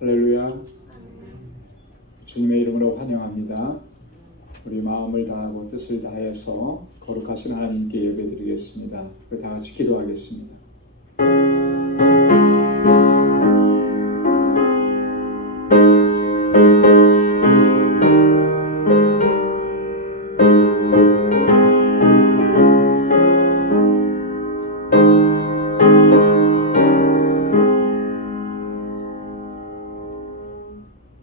할렐루야. 주님의 이름으로 환영합니다. 우리 마음을 다하고 뜻을 다해서 거룩하신 하나님께 예배드리겠습니다. 우리 다 같이 기도하겠습니다.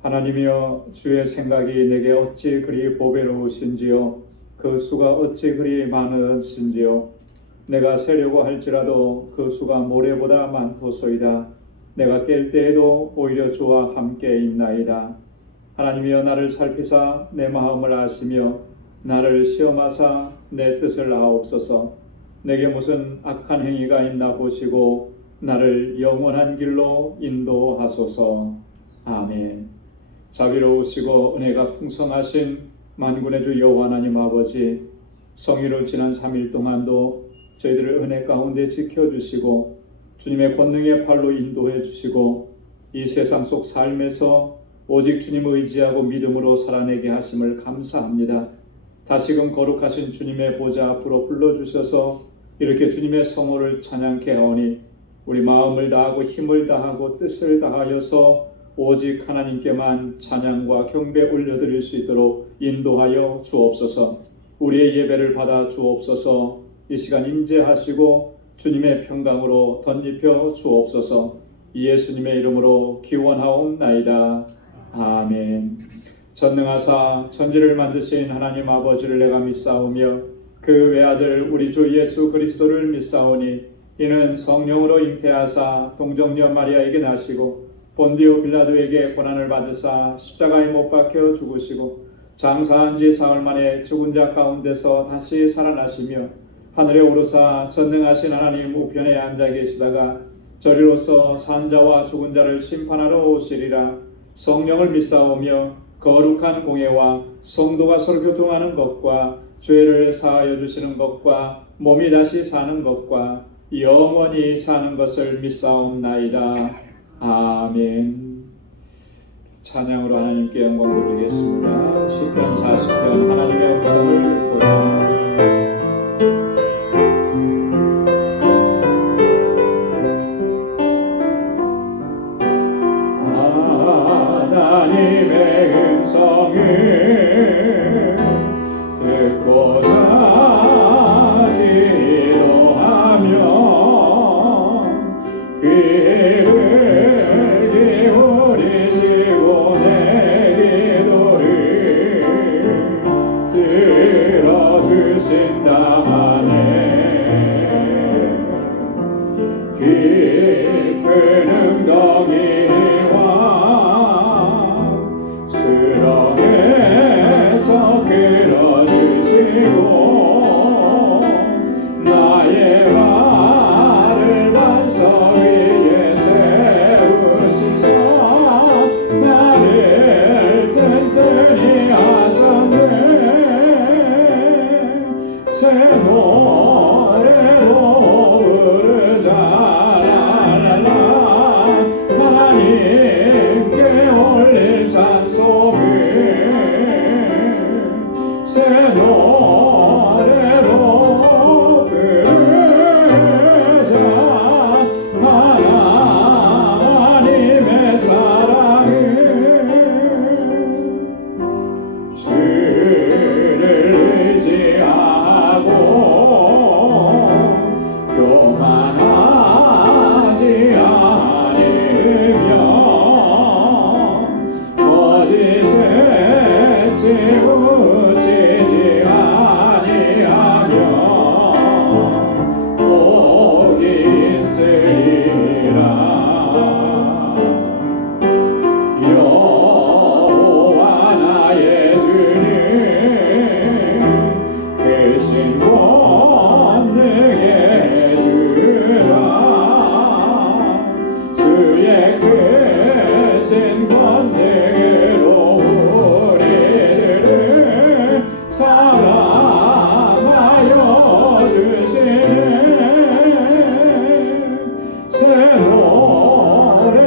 하나님이여, 주의 생각이 내게 어찌 그리 보배로우신지요, 그 수가 어찌 그리 많으신지요. 내가 세려고 할지라도 그 수가 모래보다 많도소이다. 내가 깰 때에도 오히려 주와 함께 있나이다. 하나님이여, 나를 살피사 내 마음을 아시며 나를 시험하사 내 뜻을 아옵소서. 내게 무슨 악한 행위가 있나 보시고 나를 영원한 길로 인도하소서. 아멘. 자비로우시고 은혜가 풍성하신 만군의 주 여호와 하나님 아버지, 성일을 지난 3일 동안도 저희들을 은혜 가운데 지켜주시고 주님의 권능의 팔로 인도해 주시고 이 세상 속 삶에서 오직 주님을 의지하고 믿음으로 살아내게 하심을 감사합니다. 다시금 거룩하신 주님의 보좌 앞으로 불러주셔서 이렇게 주님의 성호를 찬양케 하오니 우리 마음을 다하고 힘을 다하고 뜻을 다하여서 오직 하나님께만 찬양과 경배 올려드릴 수 있도록 인도하여 주옵소서. 우리의 예배를 받아 주옵소서. 이 시간 임재하시고 주님의 평강으로 덧입혀 주옵소서. 예수님의 이름으로 기원하옵나이다. 아멘. 전능하사 천지를 만드신 하나님 아버지를 내가 믿사오며 그 외아들 우리 주 예수 그리스도를 믿사오니 이는 성령으로 잉태하사 동정녀 마리아에게 나시고 본디오 빌라도에게 고난을 받으사 십자가에 못 박혀 죽으시고 장사한 지 사흘 만에 죽은 자 가운데서 다시 살아나시며 하늘에 오르사 전능하신 하나님 우편에 앉아 계시다가 저리로서 산 자와 죽은 자를 심판하러 오시리라. 성령을 믿사오며 거룩한 공예와 성도가 서로 교통하는 것과 죄를 사하여 주시는 것과 몸이 다시 사는 것과 영원히 사는 것을 믿사옵나이다. 아멘. 찬양으로 하나님께 영광 돌리겠습니다. 시편 40편 하나님의 음성을 듣고자. 하나님의 음성을 듣고자 기도하며 귀를 기울이시고 내 기도를 들어주신다 하네. 깊은 웅덩이와 수렁에서 끌어주시고 나의 발을 반석 위에 세우시사 나를 튼튼히 하셨네. 새 노래로 부르자 랄랄라. 하나님께 올릴 찬송을 새 노래로 부르자. 하나님의 사랑을 주를 의지하고 교만하지 않으며 거짓에 치우치지 아니하며 복이 있으리라. 여호와 나의 주는 크신 권능의 주라. 주의 크신 권능으로 우리들을 사랑하여 주시네. 새 노래로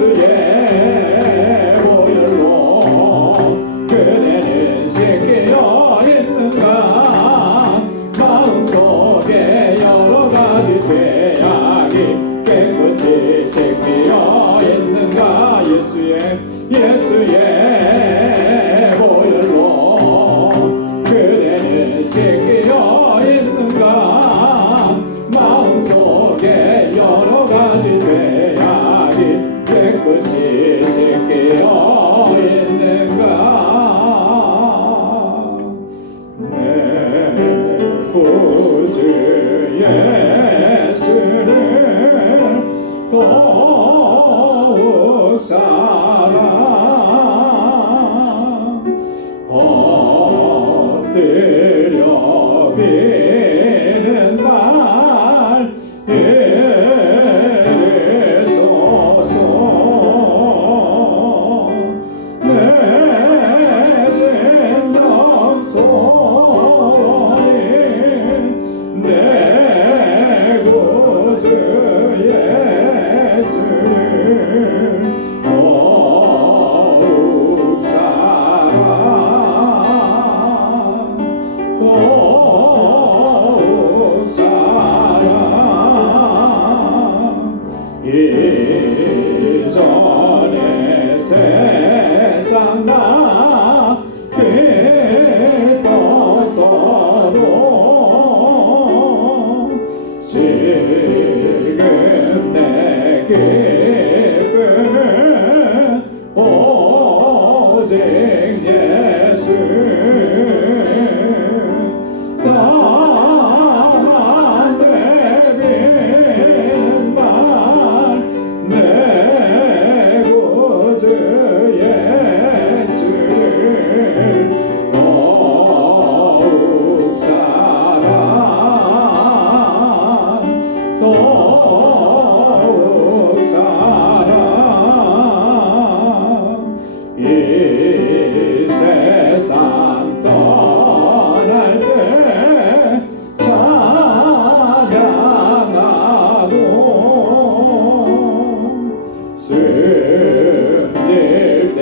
예수의 보혈로 그대는 씻기어 있는가 마음속에 여러가지 죄악이 깨끗이 씻기어 있는가 예수의 보혈로 그대는 씻기어 있는가 마음속에 여러가지 죄악이 깨끗이 씻기어 있는가 내 구주 예수를 더욱 사랑 엎드려 비는 말 이르소서 내 심정 소리 내 구주 예수를 더욱 사랑 더욱 사랑 이전에 세상 나 기뻤어도 지금 내 기쁨은 오직 예수 다만 내비는 말 내 구주 예수를 더욱 사랑 더욱 사랑 이 세상 떠날 때 찬양하고 숨질 때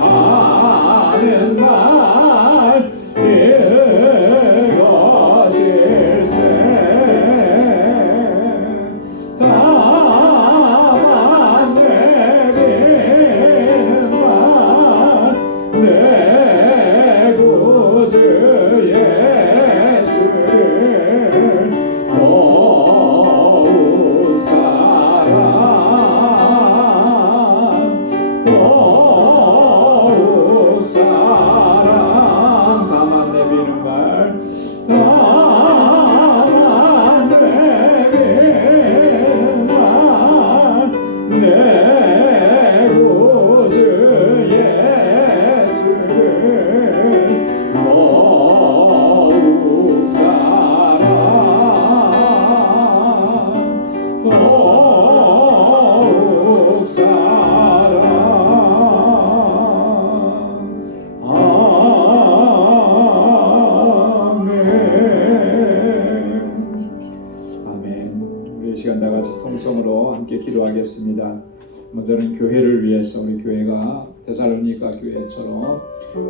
하는 말 이것일세 다만 내비는 말 내 구주 예수를 더욱 사랑 더욱 사랑 다만 내비는 말 다만 내비는 말 내 구주 예수를 더욱 사랑 더욱 사랑 아멘. 우리 이 시간 다 같이 통성으로 함께 기도하겠습니다. 먼저는 교회를 위해서 우리 교회가 데살로니가 교회처럼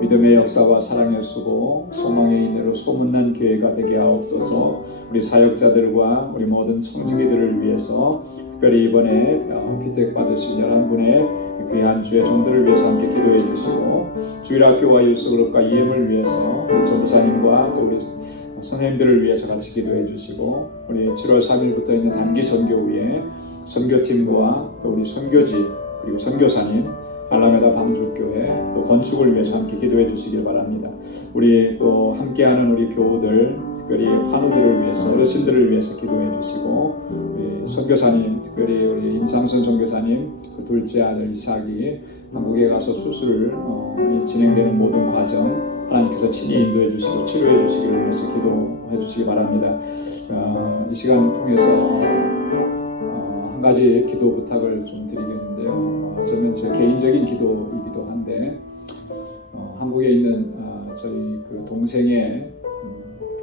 믿음의 역사와 사랑의 수고 소망의 인내로 소문난 교회가 되게 하옵소서. 우리 사역자들과 우리 모든 청지기들을 위해서 특별히 이번에 피택 받으신 11분의 귀한 주의 종들을 위해서 함께 기도해 주시고 주일학교와 유스그룹과 EM을 위해서 우리 전도사님과 또 우리 선생님들을 위해서 같이 기도해 주시고 우리 7월 3일부터 있는 단기 선교후에 선교팀과 또 우리 선교지 그리고 선교사님 알라메다 방주교회 또 건축을 위해서 함께 기도해 주시길 바랍니다. 우리 또 함께하는 우리 교우들 특별히 환우들을 위해서 어르신들을 위해서 기도해 주시고 우리 선교사님 특별히 우리 임상순 선교사님 그 둘째 아들 이삭이 한국에 가서 수술 진행되는 모든 과정 하나님께서 친히 인도해 주시고 치료해 주시기를 위해서 기도해 주시기 바랍니다. 이 시간 통해서 한 가지 기도 부탁을 좀 드리겠는데요. 저는 제 개인적인 기도이기도 한데 한국에 있는 저희 그 동생의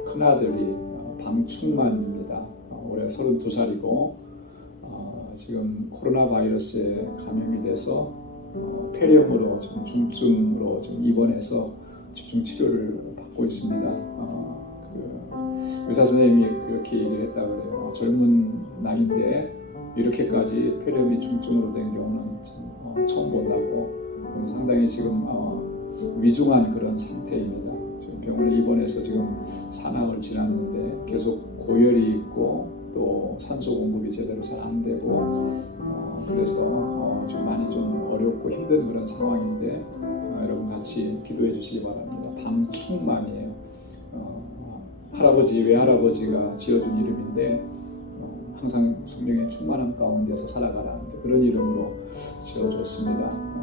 큰아들이 방충만입니다. 올해 32살이고 지금 코로나 바이러스에 감염이 돼서 폐렴으로 지금 중증으로 지금 입원해서 집중 치료를 받고 있습니다. 그 의사 선생님이 그렇게 얘기를 했다 그래요. 젊은 나이인데 이렇게까지 폐렴이 중증으로 된 경우는 처음 본다고. 상당히 지금 위중한 그런 상태입니다. 지금 병원에 입원해서 지금 산악을 지났는데 계속 고열이 있고 또 산소 공급이 제대로 잘 안 되고 그래서 좀 많이 좀 어렵고 힘든 그런 상황인데 여러분 같이 기도해 주시기 바랍니다. 방충망이에요. 할아버지 외할아버지가 지어준 이름인데 항상 성령의 충만함 가운데서 살아가라는 그런 이름으로 지어줬습니다.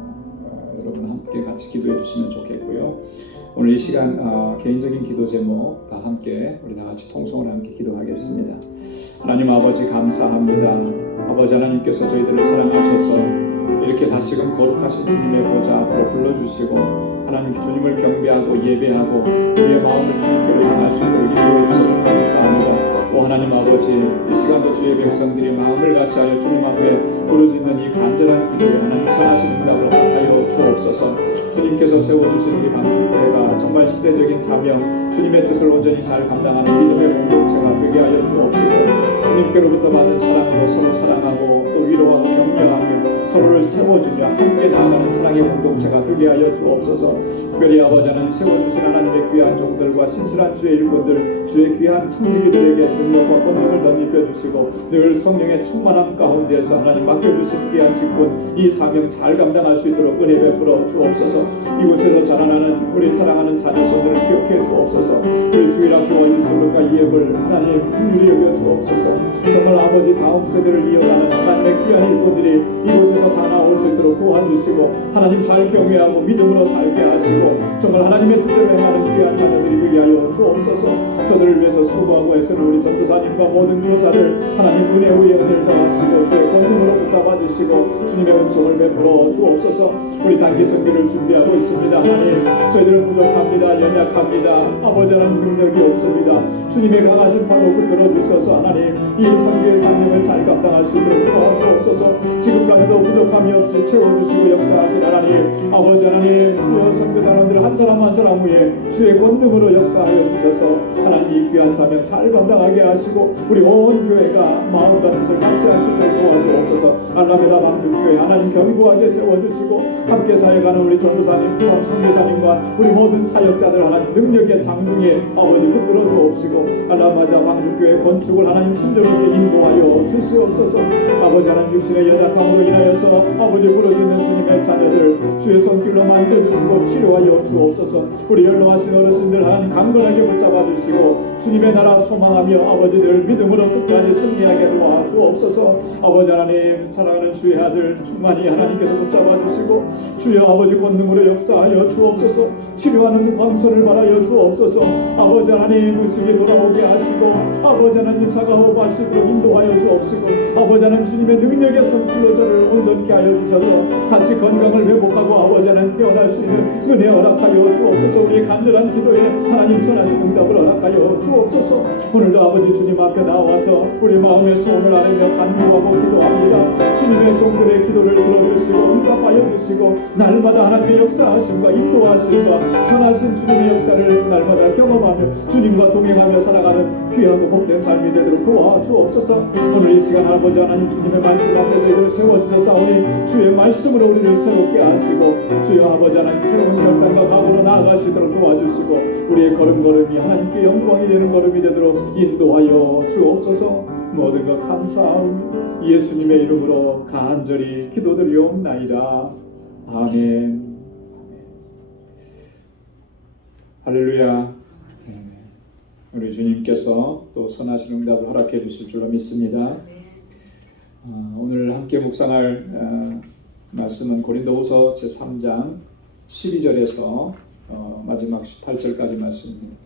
여러분 함께 같이 기도해 주시면 좋겠고요. 오늘 이 시간 개인적인 기도 제목 다 함께 우리 다 같이 통성으로 함께 기도하겠습니다. 하나님 아버지 감사합니다. 아버지 하나님께서 저희들을 사랑하셔서 이렇게 다시금 거룩하신 주님의 보좌 앞으로 불러주시고 하나님 주님을 경배하고 예배하고 우리의 마음을 주님께로 향할 수 있도록 인도해 주셔서 감사합니다. 오 하나님 아버지 이 시간도 주의 백성들이 마음을 같이하여 주님 앞에 부르짖는 이 간절한 기도에 하나님 선하신 응답을 하여 주옵소서. 주님께서 세워주신 우리 방주교회가 정말 시대적인 사명 주님의 뜻을 온전히 잘 감당하는 믿음의 공동체가 되게 하여 주옵시고 주님께로부터 받은 사랑으로 서로 사랑하고 또 위로하고 격려하며 서로를 세워주며 함께 나아가는 사랑의 공동체가 되게 하여 주옵소서. 특별히 아버지 하나님 세워주신 하나님의 귀한 종들과 신실한 주의 일꾼들 주의 귀한 청지기들에게 능력과 권능을 덧입혀 주시고 늘 성령의 충만함 가운데서 하나님 맡겨주신 귀한 직분 이 사명 잘 감당할 수 있도록 은혜 베풀어 주옵소서. 이곳에서 자라나는 우리 사랑하는 자녀손들을 기억해 주옵소서. 우리 주일학교와 일솔로과 이앱을 하나님 긍휼히 여겨 주옵소서. 정말 아버지 다음 세대를 이어가는 하나님의 귀한 일꾼들이 이곳에서 다 나올 수 있도록 도와주시고 하나님 잘 경외하고 믿음으로 살게 하시고 정말 하나님의 뜻대로 행하는 귀한 자녀들이 되게 하여 주옵소서. 저들을 위해서 수고하고 애쓰는 우리 전도사님과 모든 교사를 하나님 은혜 위에 은혜를 더하시고 주의 권능으로 붙잡아 주시고 주님의 은총을 베풀어 주옵소서. 우리 단기 선교를 준비하고 있습니다. 하나님 저희들은 부족합니다. 연약합니다. 아버지 하나님 능력이 없습니다. 주님의 강하신 팔로 붙들어 주셔서 하나님 이 선교의 사명을 잘 감당할 수 있도록 도와주옵소서. 지금까지도 부족함이 없이 채워주시고 역사하신 하나님 아버지 하나님 주여 선교단원들 한 사람 한 사람 위에 주의 권능으로 역사하여 주셔서 하나님 이 귀한 사명 잘 감당하게 하시고 우리 온 교회가 마음과 뜻을 같이 할 수 있도록 도와주옵소서. 알라메다 방주교회 하나님 견고하게 세워주시고 함께 사역하는 우리 전도사님 선교사님과 우리 모든 사역자들 하나님 능력의 장중에 아버지 붙들어 주옵시고 알라메다 방주교회 건축을 하나님 순조롭게 인도하여 주시옵소서. 아버지 하나님 육신의 연약함으로 인하여서 아버지 부러지는 주님의 자녀들 주의 손길로 만져주시고 치료하여 주옵소서. 우리 연로하신 어르신들 하나님 강건하게 붙잡아 주시고 주님의 나라 소망하며 아버지들 믿음으로 끝까지 승리하게 도와주옵소서. 아버지 하나님 사랑하는 주의 아들 충만히 하나님께서 붙잡아 주시고 주여 아버지 권능으로 역사하여 주옵소서. 치료하는 광선을 바라여 주옵소서. 아버지 하나님 의식이 돌아오게 하시고 아버지 하나님 사과하고 할 수 있도록 인도하여 주옵시고 아버지 하나님 주님의 능력의 손길로 저를 온전케 하여 주셔서 다시 건강을 회복하고 아버지 하나님 태어날 수 있는 은혜 허락하여 주옵소서. 우리의 간절한 기도에 하나님 선하신 응답을 허락하여 주옵소서. 오늘도 아버지 주님 앞에 나와서 우리 마음의 소원을 아뢰며 간구하고 기도합니다. 주님의 종들의 기도를 들어주시고 응답하여 주시고 날마다 하나님의 역사하심과 인도하심과 선하신 주님의 역사를 날마다 경험하며 주님과 동행하며 살아가는 귀하고 복된 삶이 되도록 도와주옵소서. 오늘 이 시간 아버지 하나님 주님의 말씀 앞에 저희들을 세워주셔서오니 주의 말씀으로 우리를 새롭게 하시고 주여 아버지 하나님 새로운 결단과 각오로 나아갈 수 있도록 도와주시고 우리의 걸음걸음이 하나님께 영광이 되는 걸음이 되도록 인도하여 주옵소서. 모든 것 감사하오며 예수님의 이름으로 간절히 기도드리옵나이다. 아멘. 할렐루야. 우리 주님께서 또 선하신 응답을 허락해 주실 줄로 믿습니다. 오늘 함께 묵상할 말씀은 고린도후서 제3장 12절에서 마지막 18절까지 말씀입니다.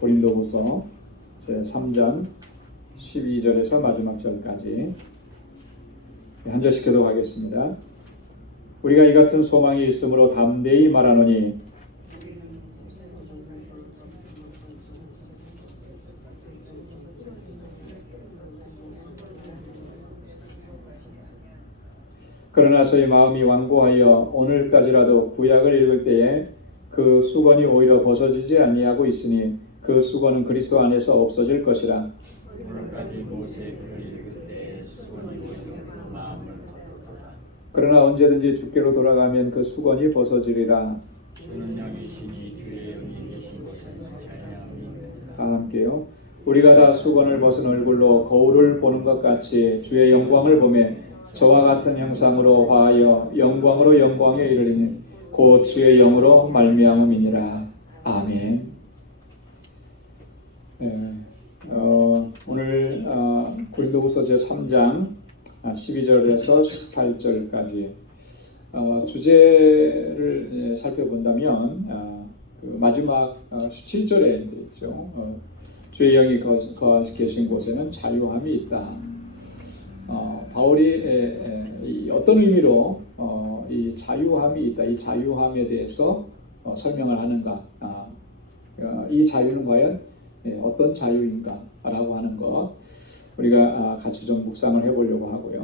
고린도후서 제3장 12절에서 마지막 절까지 한 절씩 교독하겠습니다. 우리가 이 같은 소망이 있으므로 담대히 말하노니 그러나 저희 마음이 완고하여 오늘까지라도 구약을 읽을 때에 그 수건이 오히려 벗어지지 아니하고 있으니 그 수건은 그리스도 안에서 없어질 것이라. 오늘까지 모세의 글을 읽을 때 수건이 오히려 그 마음을 걷었도다. 그러나 언제든지 주께로 돌아가면 그 수건이 벗어지리라. 주는 영이시니 주의 영이 계신 곳에는 찬양이. 다 함께요. 우리가 다 수건을 벗은 얼굴로 거울을 보는 것 같이 주의 영광을 보매 저와 같은 형상으로 화하여 영광으로 영광에 이르리니 곧 주의 영으로 말미암음이니라. 아멘. 오늘 고린도후서 제3장 12절에서 18절까지 주제를 살펴본다면 그 마지막 17절에 있죠. 주의 영이 계신 곳에는 자유함이 있다. 바울이 어떤 의미로 이 자유함이 있다, 이 자유함에 대해서 설명을 하는가? 이 자유는 과연 어떤 자유인가라고 하는 것 우리가 같이 좀 묵상을 해보려고 하고요.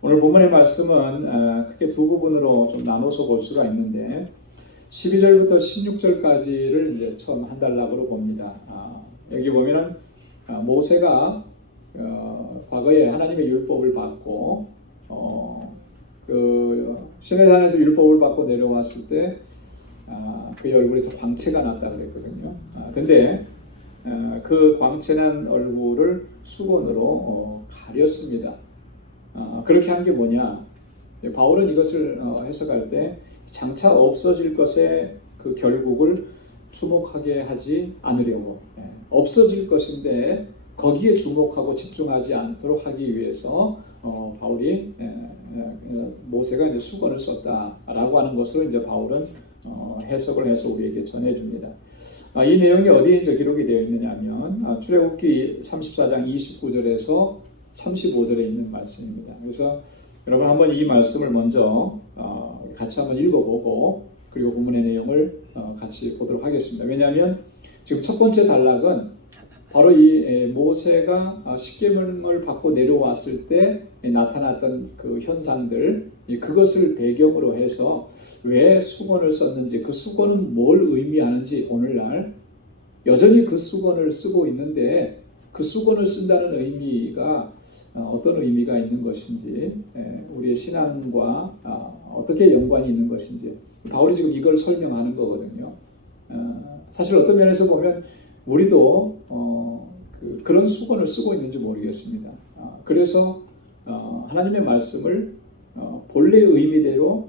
오늘 본문의 말씀은 크게 두 부분으로 좀 나눠서 볼 수가 있는데 12절부터 16절까지를 이제 처음 한 단락으로 봅니다. 여기 보면은 모세가 과거에 하나님의 율법을 받고 그 시내산에서 율법을 받고 내려왔을 때 그의 얼굴에서 광채가 났다 그랬거든요. 근데 그 광채난 얼굴을 수건으로 가렸습니다. 그렇게 한 게 뭐냐? 바울은 이것을 해석할 때 장차 없어질 것의 그 결국을 주목하게 하지 않으려고 없어질 것인데 거기에 주목하고 집중하지 않도록 하기 위해서 바울이 모세가 이제 수건을 썼다라고 하는 것을 이제 바울은 해석을 해서 우리에게 전해줍니다. 이 내용이 어디에 이제 기록이 되어 있느냐면 출애굽기 34장 29절에서 35절에 있는 말씀입니다. 그래서 여러분 한번 이 말씀을 먼저 같이 한번 읽어보고 그리고 본문의 내용을 같이 보도록 하겠습니다. 왜냐하면 지금 첫 번째 단락은 바로 이 모세가 십계명을 받고 내려왔을 때 나타났던 그 현상들 그것을 배경으로 해서 왜 수건을 썼는지 그 수건은 뭘 의미하는지 오늘날 여전히 그 수건을 쓰고 있는데 그 수건을 쓴다는 의미가 어떤 의미가 있는 것인지 우리의 신앙과 어떻게 연관이 있는 것인지 바울이 지금 이걸 설명하는 거거든요. 사실 어떤 면에서 보면 우리도 그런 수건을 쓰고 있는지 모르겠습니다. 그래서 하나님의 말씀을 본래의 의미대로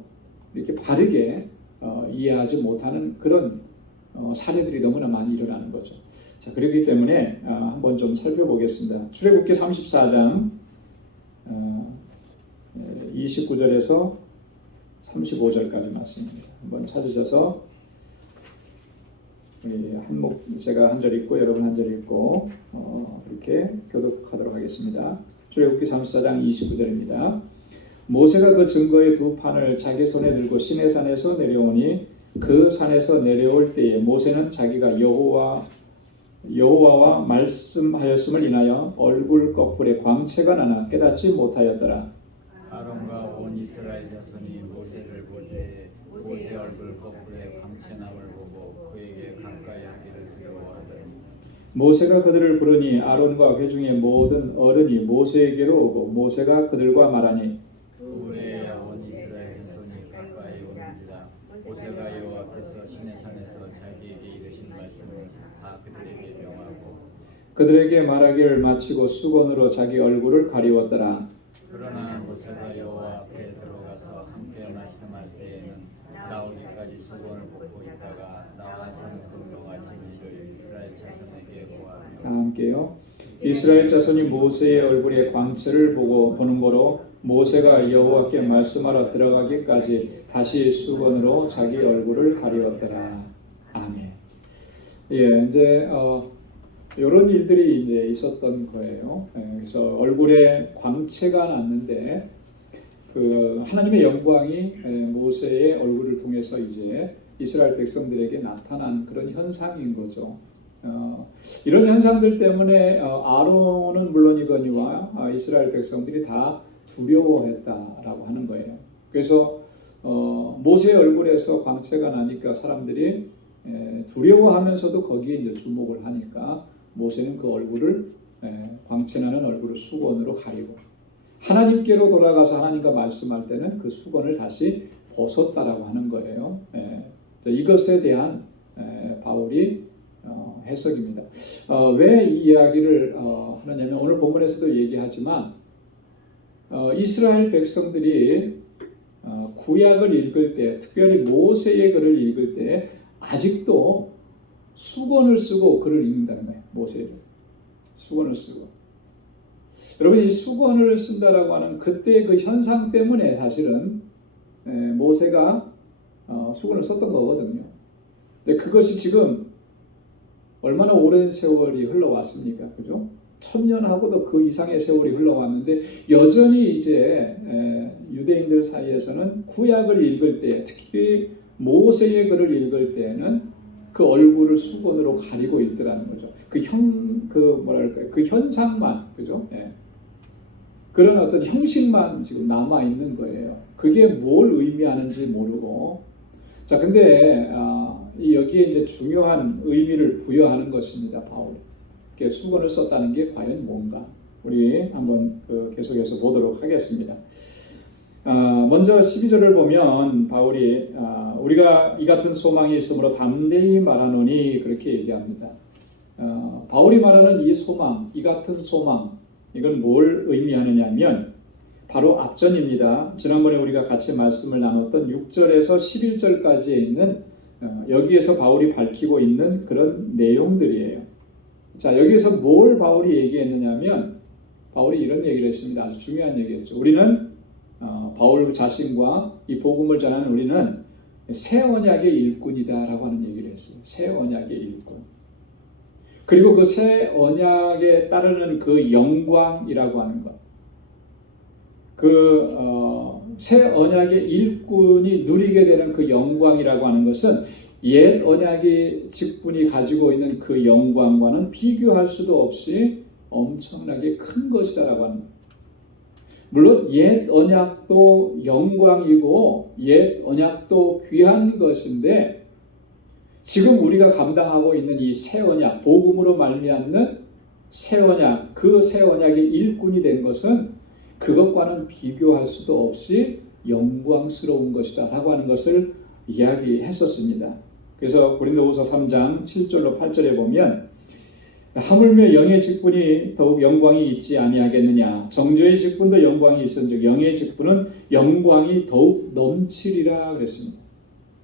이렇게 바르게 이해하지 못하는 그런 사례들이 너무나 많이 일어나는 거죠. 자, 그렇기 때문에 한번 좀 살펴보겠습니다. 출애굽기 34장 29절에서 35절까지 말씀입니다. 한번 찾으셔서 제가 한 절 읽고 여러분 한 절 읽고 이렇게 교독하도록 하겠습니다. 출애굽기 34장 29절입니다. 모세가 그 증거의 두 판을 자기 손에 들고 시내산에서 내려오니 그 산에서 내려올 때에 모세는 자기가 여호와와 말씀하였음을 인하여 얼굴 거풀에 광채가 나나 깨닫지 못하였더라. 아론과 온 이스라엘 자손이 모세를 볼 때 모세 얼굴 거풀에 광채남을 보고 그에게 가까이 하기를 두려워하더니 모세가 그들을 부르니 아론과 회중의 모든 어른이 모세에게로 오고 모세가 그들과 말하니 그 후에야 온 이스라엘 자손이 가까이 오는지라 모세가 여호와 앞에서 시내산에서 자기에게 이르신 말씀을 다 그들에게 명하고 그들에게 말하기를 마치고 수건으로 자기 얼굴을 가리웠더라. 그러나 모세가 여호와 앞에 들어가서 함께 말씀할 때에는 나오기까지 수건을 벗고 있다가 나와서는 분명하신 이를 이스라엘 자손에게 보하며 다 함께요. 이스라엘 자손이 모세의 얼굴에 광채를 보는 거로 모세가 여호와께 말씀하러 들어가기까지 다시 수건으로 자기 얼굴을 가리웠더라. 아멘. 이제 이런 일들이 이제 있었던 거예요. 그래서 얼굴에 광채가 났는데 그 하나님의 영광이 모세의 얼굴을 통해서 이제 이스라엘 백성들에게 나타난 그런 현상인 거죠. 이런 현상들 때문에 아론은 물론이거니와 이스라엘 백성들이 다 두려워했다라고 하는 거예요. 그래서 모세의 얼굴에서 광채가 나니까 사람들이 두려워하면서도 거기에 이제 주목을 하니까 모세는 그 얼굴을 광채나는 얼굴을 수건으로 가리고 하나님께로 돌아가서 하나님과 말씀할 때는 그 수건을 다시 벗었다라고 하는 거예요. 이것에 대한 바울이 해석입니다. 왜 이 이야기를 하느냐면 오늘 본문에서도 얘기하지만 이스라엘 백성들이 구약을 읽을 때, 특별히 모세의 글을 읽을 때 아직도 수건을 쓰고 글을 읽는다는 거예요. 모세를 수건을 쓰고. 여러분, 이 수건을 쓴다라고 하는 그때 그 현상 때문에 사실은 모세가 수건을 썼던 거거든요. 근데 그것이 지금 얼마나 오랜 세월이 흘러왔습니까? 그죠? 1000년하고도 그 이상의 세월이 흘러왔는데 여전히 이제 유대인들 사이에서는 구약을 읽을 때, 특히 모세의 글을 읽을 때는 그 얼굴을 수건으로 가리고 있더라는 거죠. 그 현상만, 그죠? 그런 어떤 형식만 지금 남아 있는 거예요. 그게 뭘 의미하는지 모르고. 자, 근데 여기에 이제 중요한 의미를 부여하는 것입니다. 바울이. 수건을 썼다는 게 과연 뭔가? 우리 한번 계속해서 보도록 하겠습니다. 먼저 12절을 보면 바울이 우리가 이 같은 소망이 있으므로 담대히 말하노니 그렇게 얘기합니다. 바울이 말하는 이 소망, 이 같은 소망, 이건 뭘 의미하느냐면 바로 앞전입니다. 지난번에 우리가 같이 말씀을 나눴던 6절에서 11절까지에 있는 여기에서 바울이 밝히고 있는 그런 내용들이에요. 자, 여기에서 뭘 바울이 얘기했느냐면 바울이 이런 얘기를 했습니다. 아주 중요한 얘기였죠. 우리는 바울 자신과 이 복음을 전하는 우리는 새 언약의 일꾼이다라고 하는 얘기를 했어요. 새 언약의 일꾼. 그리고 그 새 언약에 따르는 그 영광이라고 하는 것. 새 언약의 일꾼이 누리게 되는 그 영광이라고 하는 것은 옛 언약의 직분이 가지고 있는 그 영광과는 비교할 수도 없이 엄청나게 큰 것이다라고 하는 거예요. 물론 옛 언약도 영광이고 옛 언약도 귀한 것인데 지금 우리가 감당하고 있는 이 새 언약, 복음으로 말미암는 새 언약, 그 새 언약의 일꾼이 된 것은 그것과는 비교할 수도 없이 영광스러운 것이다 라고 하는 것을 이야기했었습니다. 그래서 고린도후서 3장 7절로 8절에 보면 하물며 영의 직분이 더욱 영광이 있지 아니하겠느냐. 정죄의 직분도 영광이 있은즉 영의 직분은 영광이 더욱 넘치리라 그랬습니다.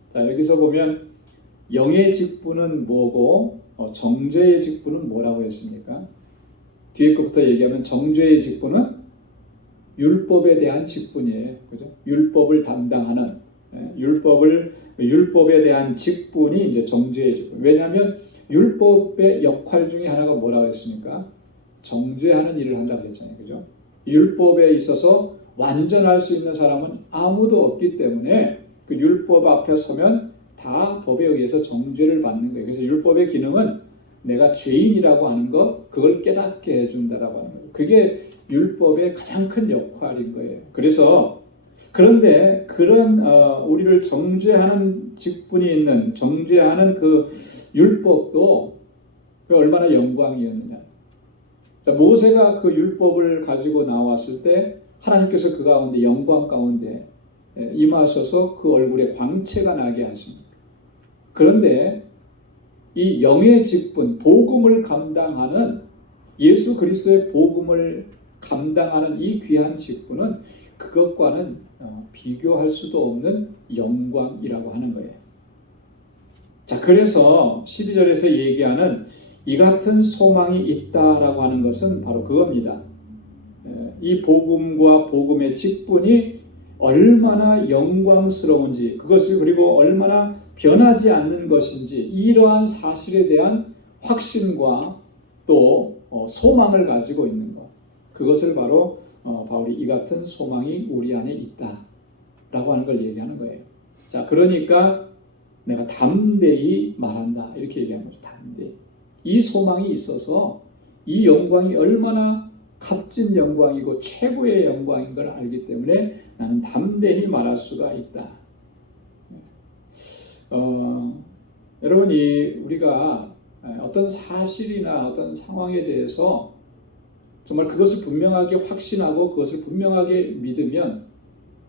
자, 여기서 보면 영의 직분은 뭐고 정죄의 직분은 뭐라고 했습니까? 뒤에 것부터 얘기하면 정죄의 직분은 율법에 대한 직분이에요. 그죠? 율법을 담당하는 율법에 대한 직분이 이제 정죄의 직분. 왜냐하면 율법의 역할 중에 하나가 뭐라고 했습니까? 정죄하는 일을 한다고 했잖아요. 그죠? 율법에 있어서 완전할 수 있는 사람은 아무도 없기 때문에 그 율법 앞에 서면 다 법에 의해서 정죄를 받는 거예요. 그래서 율법의 기능은 내가 죄인이라고 하는 것, 그걸 깨닫게 해준다라고 하는 거예요. 그게 율법의 가장 큰 역할인 거예요. 그런데 그런 우리를 정죄하는 직분이 있는 정죄하는 그 율법도 얼마나 영광이었느냐. 자, 모세가 그 율법을 가지고 나왔을 때 하나님께서 그 가운데 영광 가운데 임하셔서 그 얼굴에 광채가 나게 하십니다. 그런데 이 영의 직분, 복음을 감당하는 예수 그리스도의 복음을 감당하는 이 귀한 직분은 그것과는 비교할 수도 없는 영광이라고 하는 거예요. 자, 그래서 12절에서 얘기하는 이 같은 소망이 있다라고 하는 것은 바로 그겁니다. 이 복음과 복음의 직분이 얼마나 영광스러운지 그것을 그리고 얼마나 변하지 않는 것인지 이러한 사실에 대한 확신과 또 소망을 가지고 있는 것. 그것을 바로 바울이 이 같은 소망이 우리 안에 있다라고 하는 걸 얘기하는 거예요. 자, 그러니까 내가 담대히 말한다 이렇게 얘기하는 거죠. 담대히. 이 소망이 있어서 이 영광이 얼마나 값진 영광이고 최고의 영광인 걸 알기 때문에 나는 담대히 말할 수가 있다. 여러분이 우리가 어떤 사실이나 어떤 상황에 대해서 정말 그것을 분명하게 확신하고 그것을 분명하게 믿으면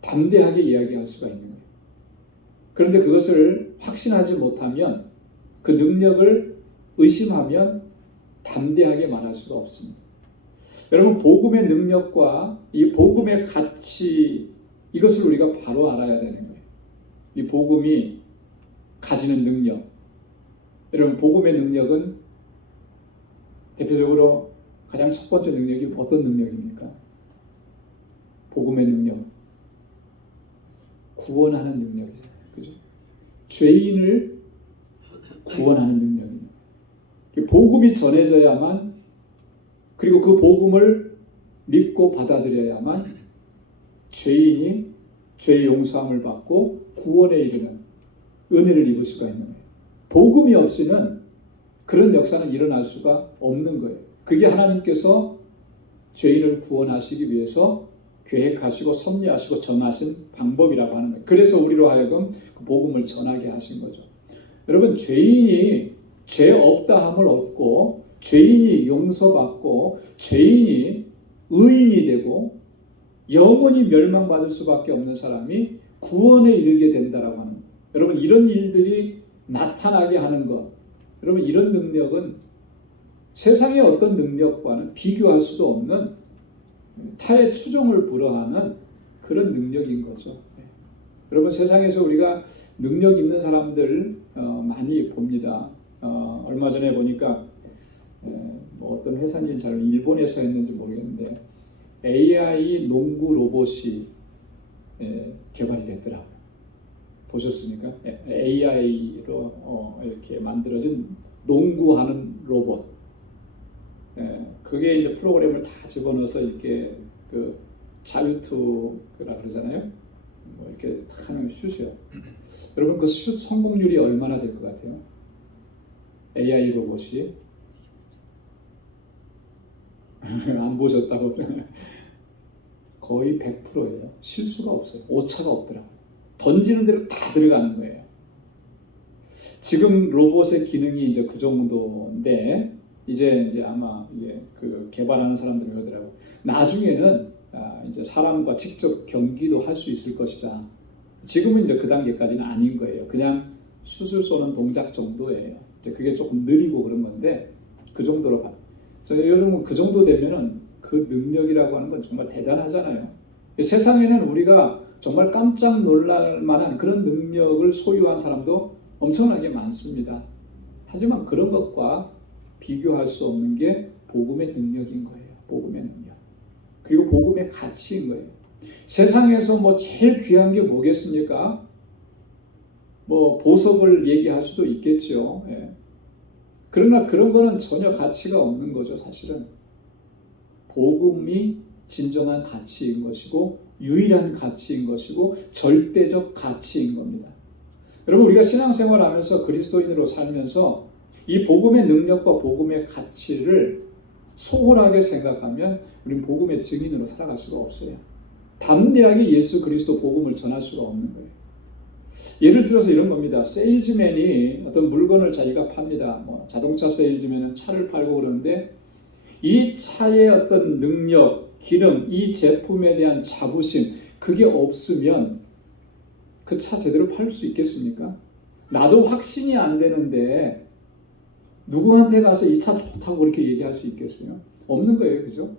담대하게 이야기할 수가 있는 거예요. 그런데 그것을 확신하지 못하면 그 능력을 의심하면 담대하게 말할 수가 없습니다. 여러분, 복음의 능력과 이 복음의 가치, 이것을 우리가 바로 알아야 되는 거예요. 이 복음이 가지는 능력. 여러분, 복음의 능력은 대표적으로 가장 첫 번째 능력이 어떤 능력입니까? 복음의 능력. 구원하는 능력이죠. 그죠? 죄인을 구원하는 능력입니다. 복음이 전해져야만, 그리고 그 복음을 믿고 받아들여야만 죄인이 죄의 용서함을 받고 구원에 이르는 은혜를 입을 수가 있는 거예요. 복음이 없이는 그런 역사는 일어날 수가 없는 거예요. 그게 하나님께서 죄인을 구원하시기 위해서 계획하시고 섭리하시고 정하신 방법이라고 하는 거예요. 그래서 우리로 하여금 그 복음을 전하게 하신 거죠. 여러분, 죄인이 죄 없다함을 얻고 죄인이 용서받고 죄인이 의인이 되고 영원히 멸망받을 수밖에 없는 사람이 구원에 이르게 된다라고 하는 거예요. 여러분, 이런 일들이 나타나게 하는 것, 여러분, 이런 능력은 세상의 어떤 능력과는 비교할 수도 없는 타의 추종을 불허하는 그런 능력인 거죠. 여러분, 세상에서 우리가 능력 있는 사람들 많이 봅니다. 얼마 전에 보니까 뭐 어떤 회사인지는 잘 일본에서 했는지 모르겠는데 AI 농구 로봇이 개발이 됐더라고요. 보셨습니까? AI로 이렇게 만들어진 농구하는 로봇. 그게 이제 프로그램을 다 집어넣어서 이렇게 그 자유투라 그러잖아요. 뭐 이렇게 탁 하는 슛이요. 여러분, 그 슛 성공률이 얼마나 될 것 같아요? AI 로봇이 안 보셨다고? 거의 100%예요. 실수가 없어요. 오차가 없더라고요. 던지는 대로 다 들어가는 거예요. 지금 로봇의 기능이 이제 그 정도인데 이제 아마 이게 그 개발하는 사람들이 그러더라고. 나중에는 이제 사람과 직접 경기도 할 수 있을 것이다. 지금은 이제 그 단계까지는 아닌 거예요. 그냥 슛을 쏘는 동작 정도예요. 이제 그게 조금 느리고 그런 건데 그 정도로 봐. 여러분, 그 정도 되면은 그 능력이라고 하는 건 정말 대단하잖아요. 세상에는 우리가 정말 깜짝 놀랄 만한 그런 능력을 소유한 사람도 엄청나게 많습니다. 하지만 그런 것과 비교할 수 없는 게 복음의 능력인 거예요. 복음의 능력. 그리고 복음의 가치인 거예요. 세상에서 뭐 제일 귀한 게 뭐겠습니까? 뭐 보석을 얘기할 수도 있겠죠. 그러나 그런 거는 전혀 가치가 없는 거죠, 사실은. 복음이 진정한 가치인 것이고 유일한 가치인 것이고 절대적 가치인 겁니다. 여러분, 우리가 신앙생활 하면서 그리스도인으로 살면서 이 복음의 능력과 복음의 가치를 소홀하게 생각하면 우리는 복음의 증인으로 살아갈 수가 없어요. 담대하게 예수 그리스도 복음을 전할 수가 없는 거예요. 예를 들어서 이런 겁니다. 세일즈맨이 어떤 물건을 자기가 팝니다. 뭐 자동차 세일즈맨은 차를 팔고 그러는데 이 차의 어떤 능력, 기능, 이 제품에 대한 자부심, 그게 없으면 그 차 제대로 팔 수 있겠습니까? 나도 확신이 안 되는데 누구한테 가서 이 차 좋다고 그렇게 얘기할 수 있겠어요? 없는 거예요. 그죠?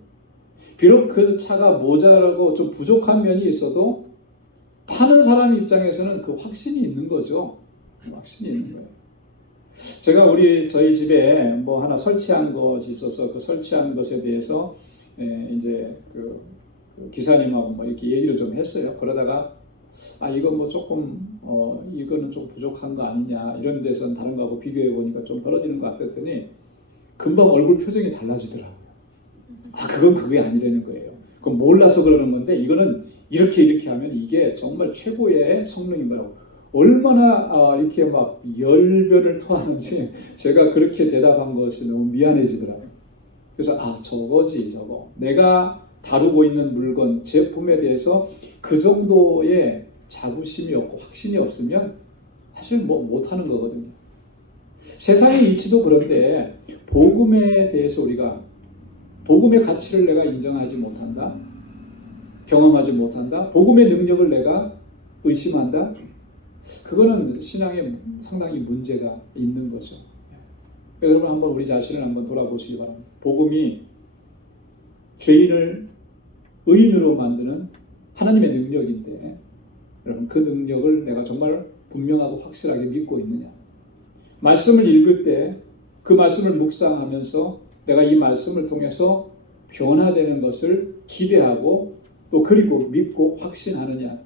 비록 그 차가 모자라고 좀 부족한 면이 있어도 파는 사람 입장에서는 그 확신이 있는 거죠. 확신이 있는 거예요. 제가 저희 집에 뭐 하나 설치한 것이 있어서 그 설치한 것에 대해서 이제 그 기사님하고 뭐 이렇게 얘기를 좀 했어요. 그러다가 이건 뭐 조금 이거는 좀 부족한 거 아니냐, 이런 데서는 다른 거하고 비교해 보니까 좀 벌어지는 것 같았더니 금방 얼굴 표정이 달라지더라고요. 그건 그게 아니라는 거예요. 그건 몰라서 그러는 건데 이거는 이렇게 하면 이게 정말 최고의 성능인 거라고. 얼마나 이렇게 막 열변을 토하는지 제가 그렇게 대답한 것이 너무 미안해지더라고요. 그래서 저거지 저거. 내가 다루고 있는 물건, 제품에 대해서 그 정도의 자부심이 없고 확신이 없으면 사실 못하는 거거든요. 세상의 이치도 그런데 복음에 대해서 우리가 복음의 가치를 내가 인정하지 못한다, 경험하지 못한다, 복음의 능력을 내가 의심한다, 그거는 신앙에 상당히 문제가 있는 거죠. 여러분 한번 우리 자신을 한번 돌아보시기 바랍니다. 복음이 죄인을 의인으로 만드는 하나님의 능력인데 여러분 그 능력을 내가 정말 분명하고 확실하게 믿고 있느냐? 말씀을 읽을 때 그 말씀을 묵상하면서 내가 이 말씀을 통해서 변화되는 것을 기대하고 또 그리고 믿고 확신하느냐?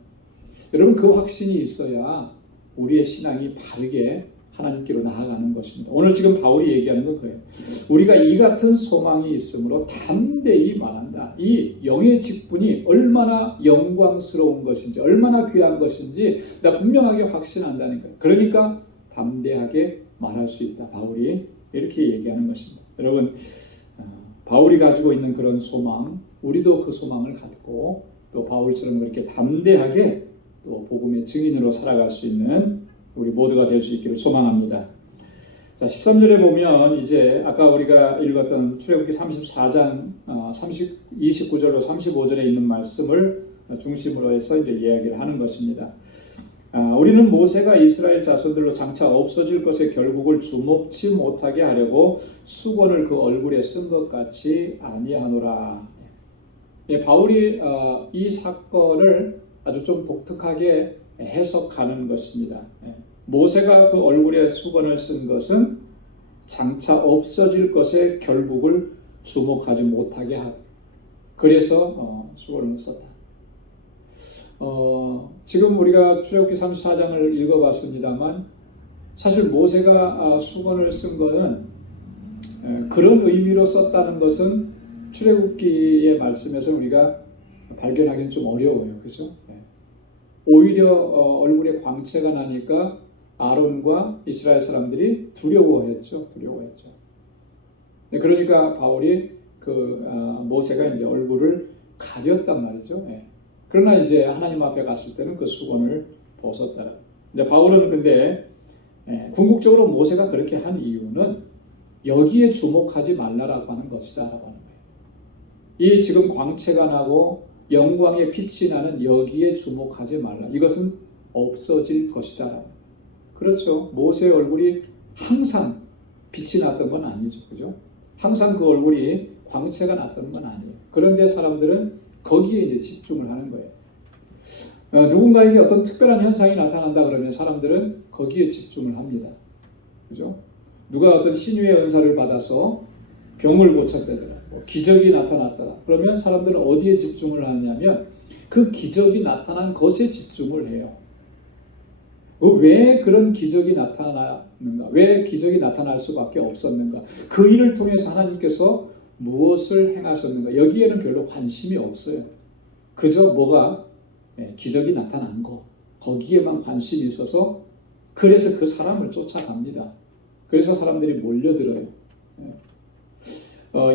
여러분 그 확신이 있어야 우리의 신앙이 바르게 하나님께로 나아가는 것입니다. 오늘 지금 바울이 얘기하는 건 그래요. 우리가 이 같은 소망이 있으므로 담대히 말한다. 이 영의 직분이 얼마나 영광스러운 것인지, 얼마나 귀한 것인지 나 분명하게 확신한다는 거예요. 그러니까 담대하게 말할 수 있다. 바울이 이렇게 얘기하는 것입니다. 여러분, 바울이 가지고 있는 그런 소망, 우리도 그 소망을 갖고 또 바울처럼 그렇게 담대하게 또 복음의 증인으로 살아갈 수 있는 우리 모두가 될 수 있기를 소망합니다. 자, 13절에 보면 이제 아까 우리가 읽었던 출애굽기 34장 29절로 35절에 있는 말씀을 중심으로 해서 이제 이야기를 하는 것입니다. 우리는 모세가 이스라엘 자손들로 장차 없어질 것의 결국을 주목치 못하게 하려고 수건을 그 얼굴에 쓴 것 같이 아니하노라. 바울이 이 사건을 아주 좀 독특하게 해석하는 것입니다. 모세가 그 얼굴에 수건을 쓴 것은 장차 없어질 것의 결국을 주목하지 못하게 하고 그래서 수건을 썼다. 지금 우리가 출애굽기 34장을 읽어봤습니다만 사실 모세가 수건을 쓴 것은 그런 의미로 썼다는 것은 출애굽기의 말씀에서 우리가 발견하기는 좀 어려워요. 그렇죠? 오히려 얼굴에 광채가 나니까 아론과 이스라엘 사람들이 두려워했죠. 그러니까 바울이 모세가 이제 얼굴을 가렸단 말이죠. 그러나 이제 하나님 앞에 갔을 때는 그 수건을 벗었다. 이제 바울은 근데 궁극적으로 모세가 그렇게 한 이유는 여기에 주목하지 말라라고 하는 것이다라고 하는 거예요. 이 지금 광채가 나고 영광의 빛이 나는 여기에 주목하지 말라. 이것은 없어질 것이다. 그렇죠. 모세의 얼굴이 항상 빛이 났던 건 아니죠. 그죠? 항상 그 얼굴이 광채가 났던 건 아니에요. 그런데 사람들은 거기에 이제 집중을 하는 거예요. 누군가에게 어떤 특별한 현상이 나타난다 그러면 사람들은 거기에 집중을 합니다. 그죠? 누가 어떤 신유의 은사를 받아서 병을 고쳤다더라, 기적이 나타났더라. 그러면 사람들은 어디에 집중을 하냐면 그 기적이 나타난 것에 집중을 해요. 왜 그런 기적이 나타나는가? 왜 기적이 나타날 수밖에 없었는가? 그 일을 통해서 하나님께서 무엇을 행하셨는가? 여기에는 별로 관심이 없어요. 그저 기적이 나타난 거, 거기에만 관심이 있어서 그래서 그 사람을 쫓아갑니다. 그래서 사람들이 몰려들어요.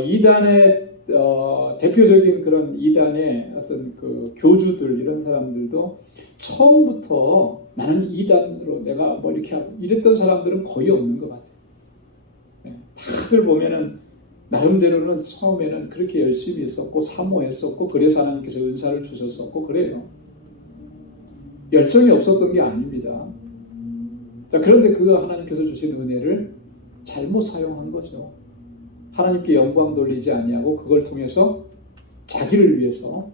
이단의 대표적인 그런 이단의 어떤 그 교주들 이런 사람들도 처음부터 나는 이단으로 내가 이렇게 하고 이랬던 사람들은 거의 없는 것 같아요. 다들 보면은 나름대로는 처음에는 그렇게 열심히 했었고 사모했었고 그래서 하나님께서 은사를 주셨었고 그래요. 열정이 없었던 게 아닙니다. 자, 그런데 그 하나님께서 주신 은혜를 잘못 사용한 거죠. 하나님께 영광 돌리지 아니하고 그걸 통해서 자기를 위해서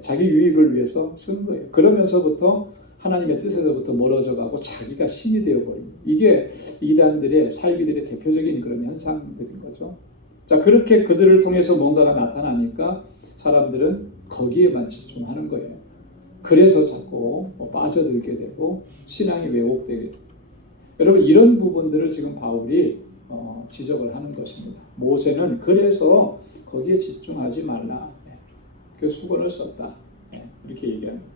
자기 유익을 위해서 쓴 거예요. 그러면서부터 하나님의 뜻에서부터 멀어져 가고 자기가 신이 되어버린 이게 이단들의 살기들의 대표적인 그런 현상들인 거죠. 자, 그렇게 그들을 통해서 뭔가가 나타나니까 사람들은 거기에만 집중하는 거예요. 그래서 자꾸 빠져들게 되고 신앙이 왜곡되게 되고 여러분 이런 부분들을 지금 바울이 지적을 하는 것입니다. 모세는 그래서 거기에 집중하지 말라. 그 수건을 썼다. 이렇게 얘기합니다.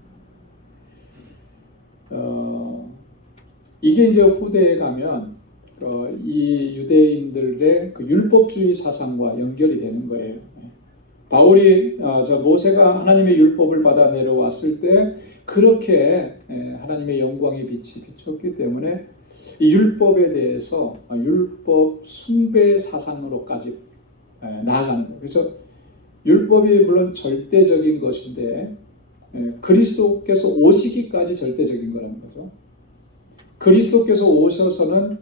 이게 이제 후대에 가면 이 유대인들의 그 율법주의 사상과 연결이 되는 거예요. 바울이 저 모세가 하나님의 율법을 받아 내려왔을 때 그렇게 하나님의 영광의 빛이 비쳤기 때문에 이 율법에 대해서 율법 숭배 사상으로까지 나아가는 거예요. 그래서 율법이 물론 절대적인 것인데 그리스도께서 오시기까지 절대적인 거라는 거죠. 그리스도께서 오셔서는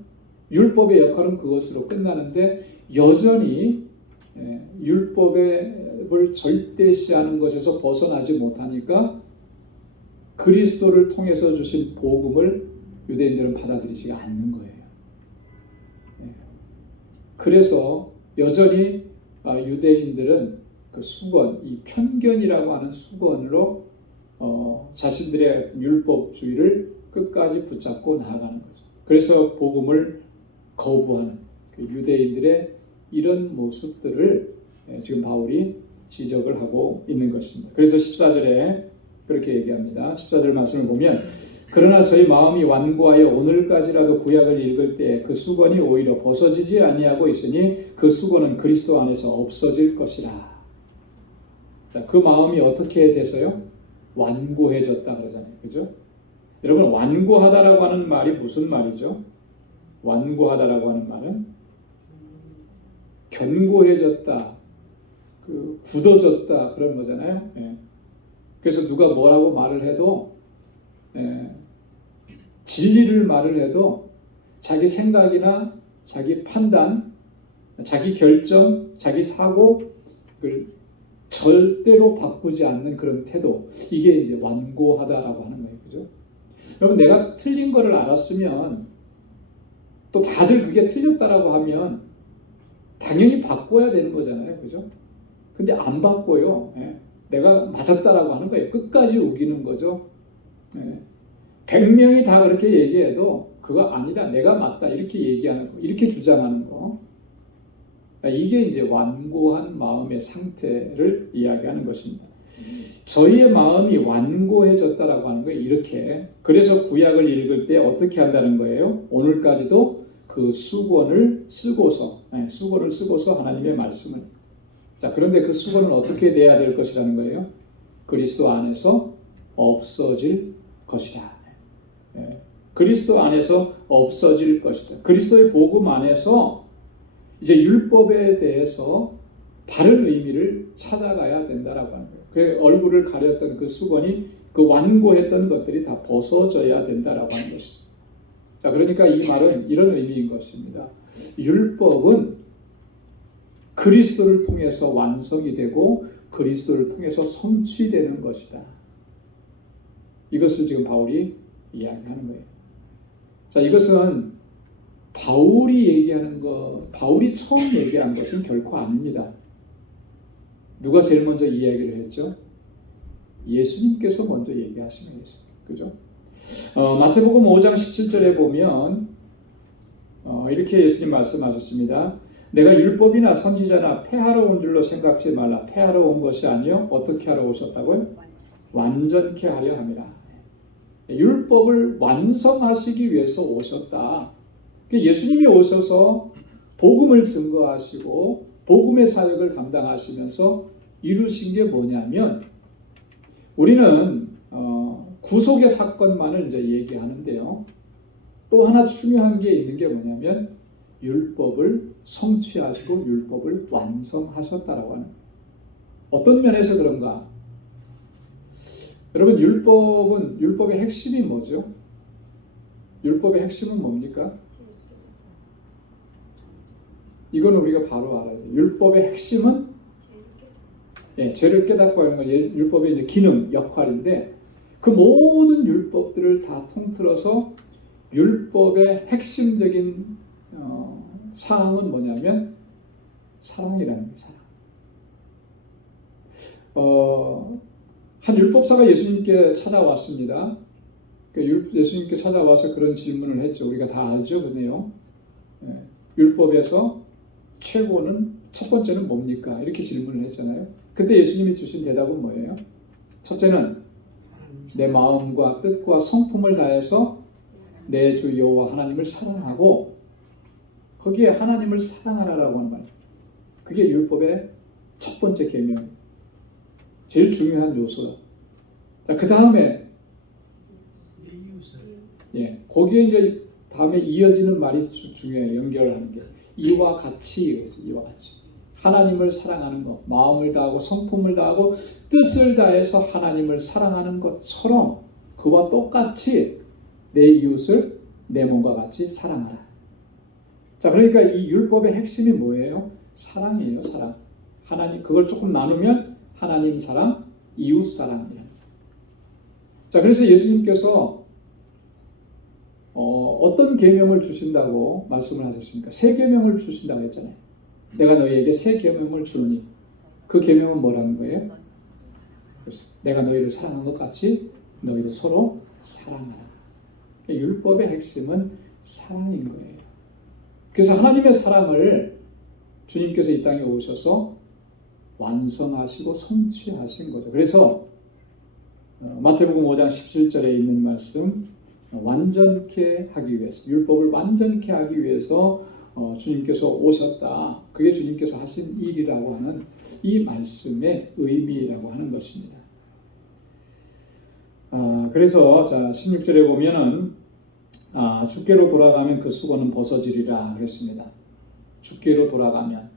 율법의 역할은 그것으로 끝나는데 여전히 율법을 절대시하는 것에서 벗어나지 못하니까 그리스도를 통해서 주신 복음을 유대인들은 받아들이지 않는 거예요. 그래서 여전히 유대인들은 그 수건, 이 편견이라고 하는 수건으로 자신들의 율법주의를 끝까지 붙잡고 나아가는 거죠. 그래서 복음을 거부하는 그 유대인들의 이런 모습들을 지금 바울이 지적을 하고 있는 것입니다. 그래서 14절에 그렇게 얘기합니다. 14절 말씀을 보면 그러나 저희 마음이 완고하여 오늘까지라도 구약을 읽을 때 그 수건이 오히려 벗어지지 아니하고 있으니 그 수건은 그리스도 안에서 없어질 것이라. 자, 그 마음이 어떻게 돼서요? 완고해졌다 그러잖아요. 그죠? 여러분, 완고하다라고 하는 말이 무슨 말이죠? 완고하다라고 하는 말은 견고해졌다, 굳어졌다 그런 거잖아요. 그래서 누가 뭐라고 말을 해도 진리를 말을 해도 자기 생각이나 자기 판단, 자기 결정, 자기 사고를 절대로 바꾸지 않는 그런 태도, 이게 이제 완고하다라고 하는 거예요. 그죠? 여러분, 내가 틀린 거를 알았으면 또 다들 그게 틀렸다라고 하면 당연히 바꿔야 되는 거잖아요. 그죠? 근데 안 바꿔요. 내가 맞았다라고 하는 거예요. 끝까지 우기는 거죠. 100명이 다 그렇게 얘기해도 그거 아니다, 내가 맞다 이렇게 얘기하는 거, 이렇게 주장하는 거, 이게 이제 완고한 마음의 상태를 이야기하는 것입니다. 저희의 마음이 완고해졌다라고 하는 거예요. 이렇게. 그래서 구약을 읽을 때 어떻게 한다는 거예요? 오늘까지도 그 수건을 쓰고서 하나님의 말씀을. 자, 그런데 그 수건은 어떻게 돼야 될 것이라는 거예요? 그리스도 안에서 없어질 것이다. 그리스도 안에서 없어질 것이다. 그리스도의 복음 안에서 이제 율법에 대해서 다른 의미를 찾아가야 된다라고 하는 거예요. 그 얼굴을 가렸던 그 수건이, 그 완고했던 것들이 다 벗어져야 된다라고 하는 것이죠. 자, 그러니까 이 말은 이런 의미인 것입니다. 율법은 그리스도를 통해서 완성이 되고 그리스도를 통해서 성취되는 것이다. 이것을 지금 바울이 이야기하는 거예요. 자, 이것은 바울이 얘기하는 거, 바울이 처음 얘기한 것은 결코 아닙니다. 누가 제일 먼저 이야기를 했죠? 예수님께서 먼저 얘기하시는 거죠. 그죠? 마태복음 5장 17절에 보면 이렇게 예수님 말씀하셨습니다. 내가 율법이나 선지자나 폐하러 온 줄로 생각지 말라. 폐하러 온 것이 아니요 어떻게 하러 오셨다고요? 완전케 하려 함이라. 율법을 완성하시기 위해서 오셨다. 예수님이 오셔서 복음을 증거하시고 복음의 사역을 감당하시면서 이루신 게 뭐냐면, 우리는 구속의 사건만을 이제 얘기하는데요. 또 하나 중요한 게 있는 게 뭐냐면 율법을 성취하시고 율법을 완성하셨다라고 하는 거예요. 어떤 면에서 그런가? 여러분, 율법의 핵심이 뭐죠? 율법의 핵심은 뭡니까? 이거는 우리가 바로 알아야 돼요. 율법의 핵심은 죄를 깨닫고 하는 건 율법의 이제 기능, 역할인데, 그 모든 율법들을 다 통틀어서 율법의 핵심적인 사항은 뭐냐면 사랑이라는 거예요. 사랑. 한 율법사가 예수님께 찾아왔습니다. 예수님께 찾아와서 그런 질문을 했죠. 우리가 다 알죠, 그 내용. 율법에서 최고는, 첫 번째는 뭡니까? 이렇게 질문을 했잖아요. 그때 예수님이 주신 대답은 뭐예요? 첫째는 내 마음과 뜻과 성품을 다해서 내 주 여호와 하나님을 사랑하고, 거기에 하나님을 사랑하라라고 하는 말. 그게 율법의 첫 번째 계명. 제일 중요한 요소다. 자, 그 다음에 거기에 이제 다음에 이어지는 말이 중요해요. 연결하는 게 이와 같이 그래서 이와 같이 하나님을 사랑하는 것, 마음을 다하고 성품을 다하고 뜻을 다해서 하나님을 사랑하는 것처럼 그와 똑같이 내 이웃을 내 몸과 같이 사랑하라. 자, 그러니까 이 율법의 핵심이 뭐예요? 사랑이에요, 사랑. 하나님, 그걸 조금 나누면 하나님 사랑, 이웃 사랑이에요. 자, 그래서 예수님께서 어떤 계명을 주신다고 말씀을 하셨습니까? 새 계명을 주신다고 했잖아요. 내가 너희에게 새 계명을 주노니 그 계명은 뭐라는 거예요? 내가 너희를 사랑한 것 같이 너희도 서로 사랑하라. 율법의 핵심은 사랑인 거예요. 그래서 하나님의 사랑을 주님께서 이 땅에 오셔서 완성하시고 성취하신 거죠. 그래서 마태복음 5장 17절에 있는 말씀, 완전케 하기 위해서, 율법을 완전케 하기 위해서 주님께서 오셨다. 그게 주님께서 하신 일이라고 하는 이 말씀의 의미라고 하는 것입니다. 그래서 자 16절에 보면은 주께로 돌아가면 그 수고는 벗어지리라 그랬습니다. 주께로 돌아가면,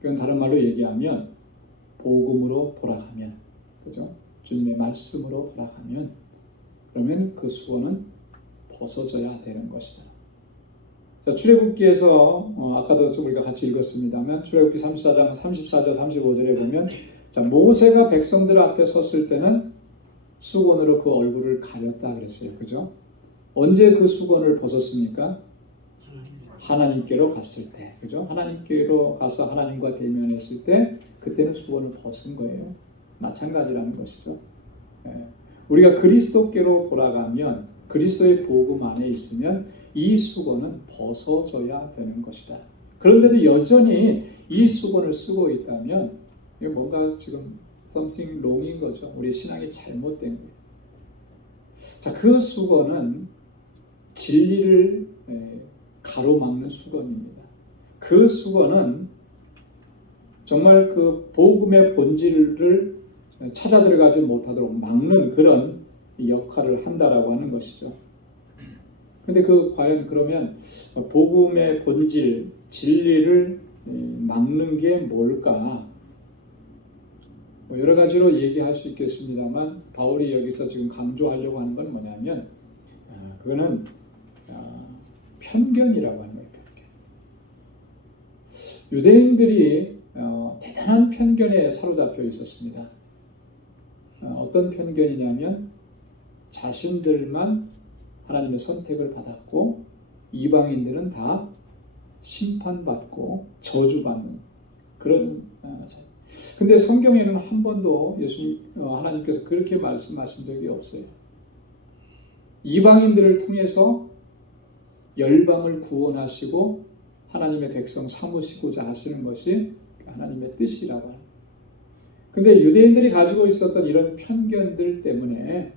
그건 다른 말로 얘기하면 복음으로 돌아가면, 그죠? 주님의 말씀으로 돌아가면, 그러면 그 수고는 벗어져야 되는 것이다. 자, 출애굽기에서 아까도 우리가 같이 읽었습니다만 출애굽기 34장 34절 35절에 보면 자, 모세가 백성들 앞에 섰을 때는 수건으로 그 얼굴을 가렸다 그랬어요. 그죠? 언제 그 수건을 벗었습니까? 하나님께로 갔을 때. 그죠? 하나님께로 가서 하나님과 대면했을 때 그때는 수건을 벗은 거예요. 마찬가지라는 것이죠. 우리가 그리스도께로 돌아가면, 그리스도의 복음 안에 있으면 이 수건은 벗어져야 되는 것이다. 그런데도 여전히 이 수건을 쓰고 있다면 이거 뭔가 지금 something wrong인 거죠. 우리 신앙이 잘못된 거예요. 자, 그 수건은 진리를 가로막는 수건입니다. 그 수건은 정말 그 복음의 본질을 찾아 들어가지 못하도록 막는 그런 역할을 한다라고 하는 것이죠. 근데 과연 그러면 복음의 본질, 진리를 막는 게 뭘까? 여러 가지로 얘기할 수 있겠습니다만 바울이 여기서 지금 강조하려고 하는 건 뭐냐면 그거는 편견이라고 하는 거예요. 편견. 유대인들이 대단한 편견에 사로잡혀 있었습니다. 어떤 편견이냐면 자신들만 하나님의 선택을 받았고 이방인들은 다 심판받고 저주받는 그런. 근데 성경에는 한 번도 하나님께서 그렇게 말씀하신 적이 없어요. 이방인들을 통해서 열방을 구원하시고 하나님의 백성 삼으시고자 하시는 것이 하나님의 뜻이라고 합니다. 근데 유대인들이 가지고 있었던 이런 편견들 때문에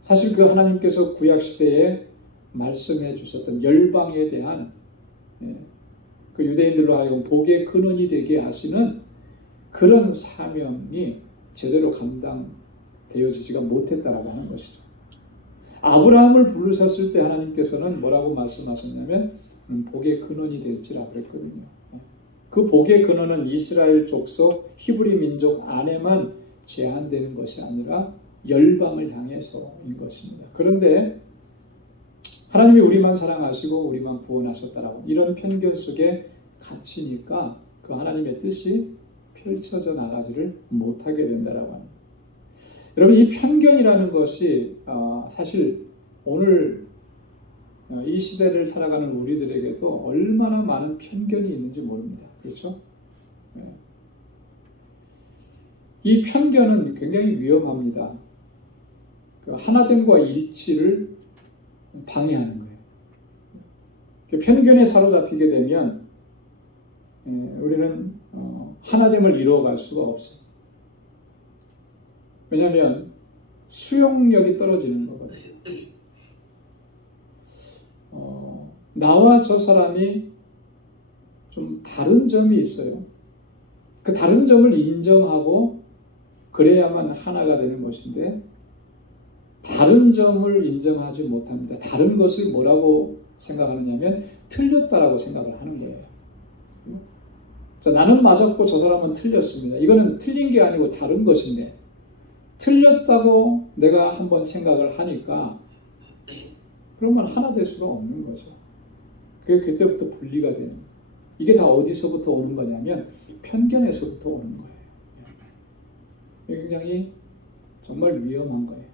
사실 그 하나님께서 구약시대에 말씀해 주셨던 열방에 대한 그 유대인들로 하여금 복의 근원이 되게 하시는 그런 사명이 제대로 감당되어지지가 못했다라고 하는 것이죠. 아브라함을 부르셨을 때 하나님께서는 뭐라고 말씀하셨냐면 복의 근원이 될지라 그랬거든요. 그 복의 근원은 이스라엘 족속 히브리 민족 안에만 제한되는 것이 아니라 열방을 향해서인 것입니다. 그런데 하나님이 우리만 사랑하시고 우리만 구원하셨다라고 이런 편견 속에 갇히니까 그 하나님의 뜻이 펼쳐져 나가지를 못하게 된다라고 합니다. 여러분, 이 편견이라는 것이 사실 오늘 이 시대를 살아가는 우리들에게도 얼마나 많은 편견이 있는지 모릅니다. 그렇죠? 이 편견은 굉장히 위험합니다. 그 하나됨과 일치를 방해하는 거예요. 편견에 사로잡히게 되면 우리는 하나됨을 이루어갈 수가 없어요. 왜냐하면 수용력이 떨어지는 거거든요. 나와 저 사람이 좀 다른 점이 있어요. 그 다른 점을 인정하고 그래야만 하나가 되는 것인데 다른 점을 인정하지 못합니다. 다른 것을 뭐라고 생각하느냐면 틀렸다라고 생각을 하는 거예요. 자, 나는 맞았고 저 사람은 틀렸습니다. 이거는 틀린 게 아니고 다른 것인데 틀렸다고 내가 한번 생각을 하니까 그러면 하나 될 수가 없는 거죠. 그게 그때부터 분리가 되는 거예요. 이게 다 어디서부터 오는 거냐면 편견에서부터 오는 거예요. 굉장히 정말 위험한 거예요.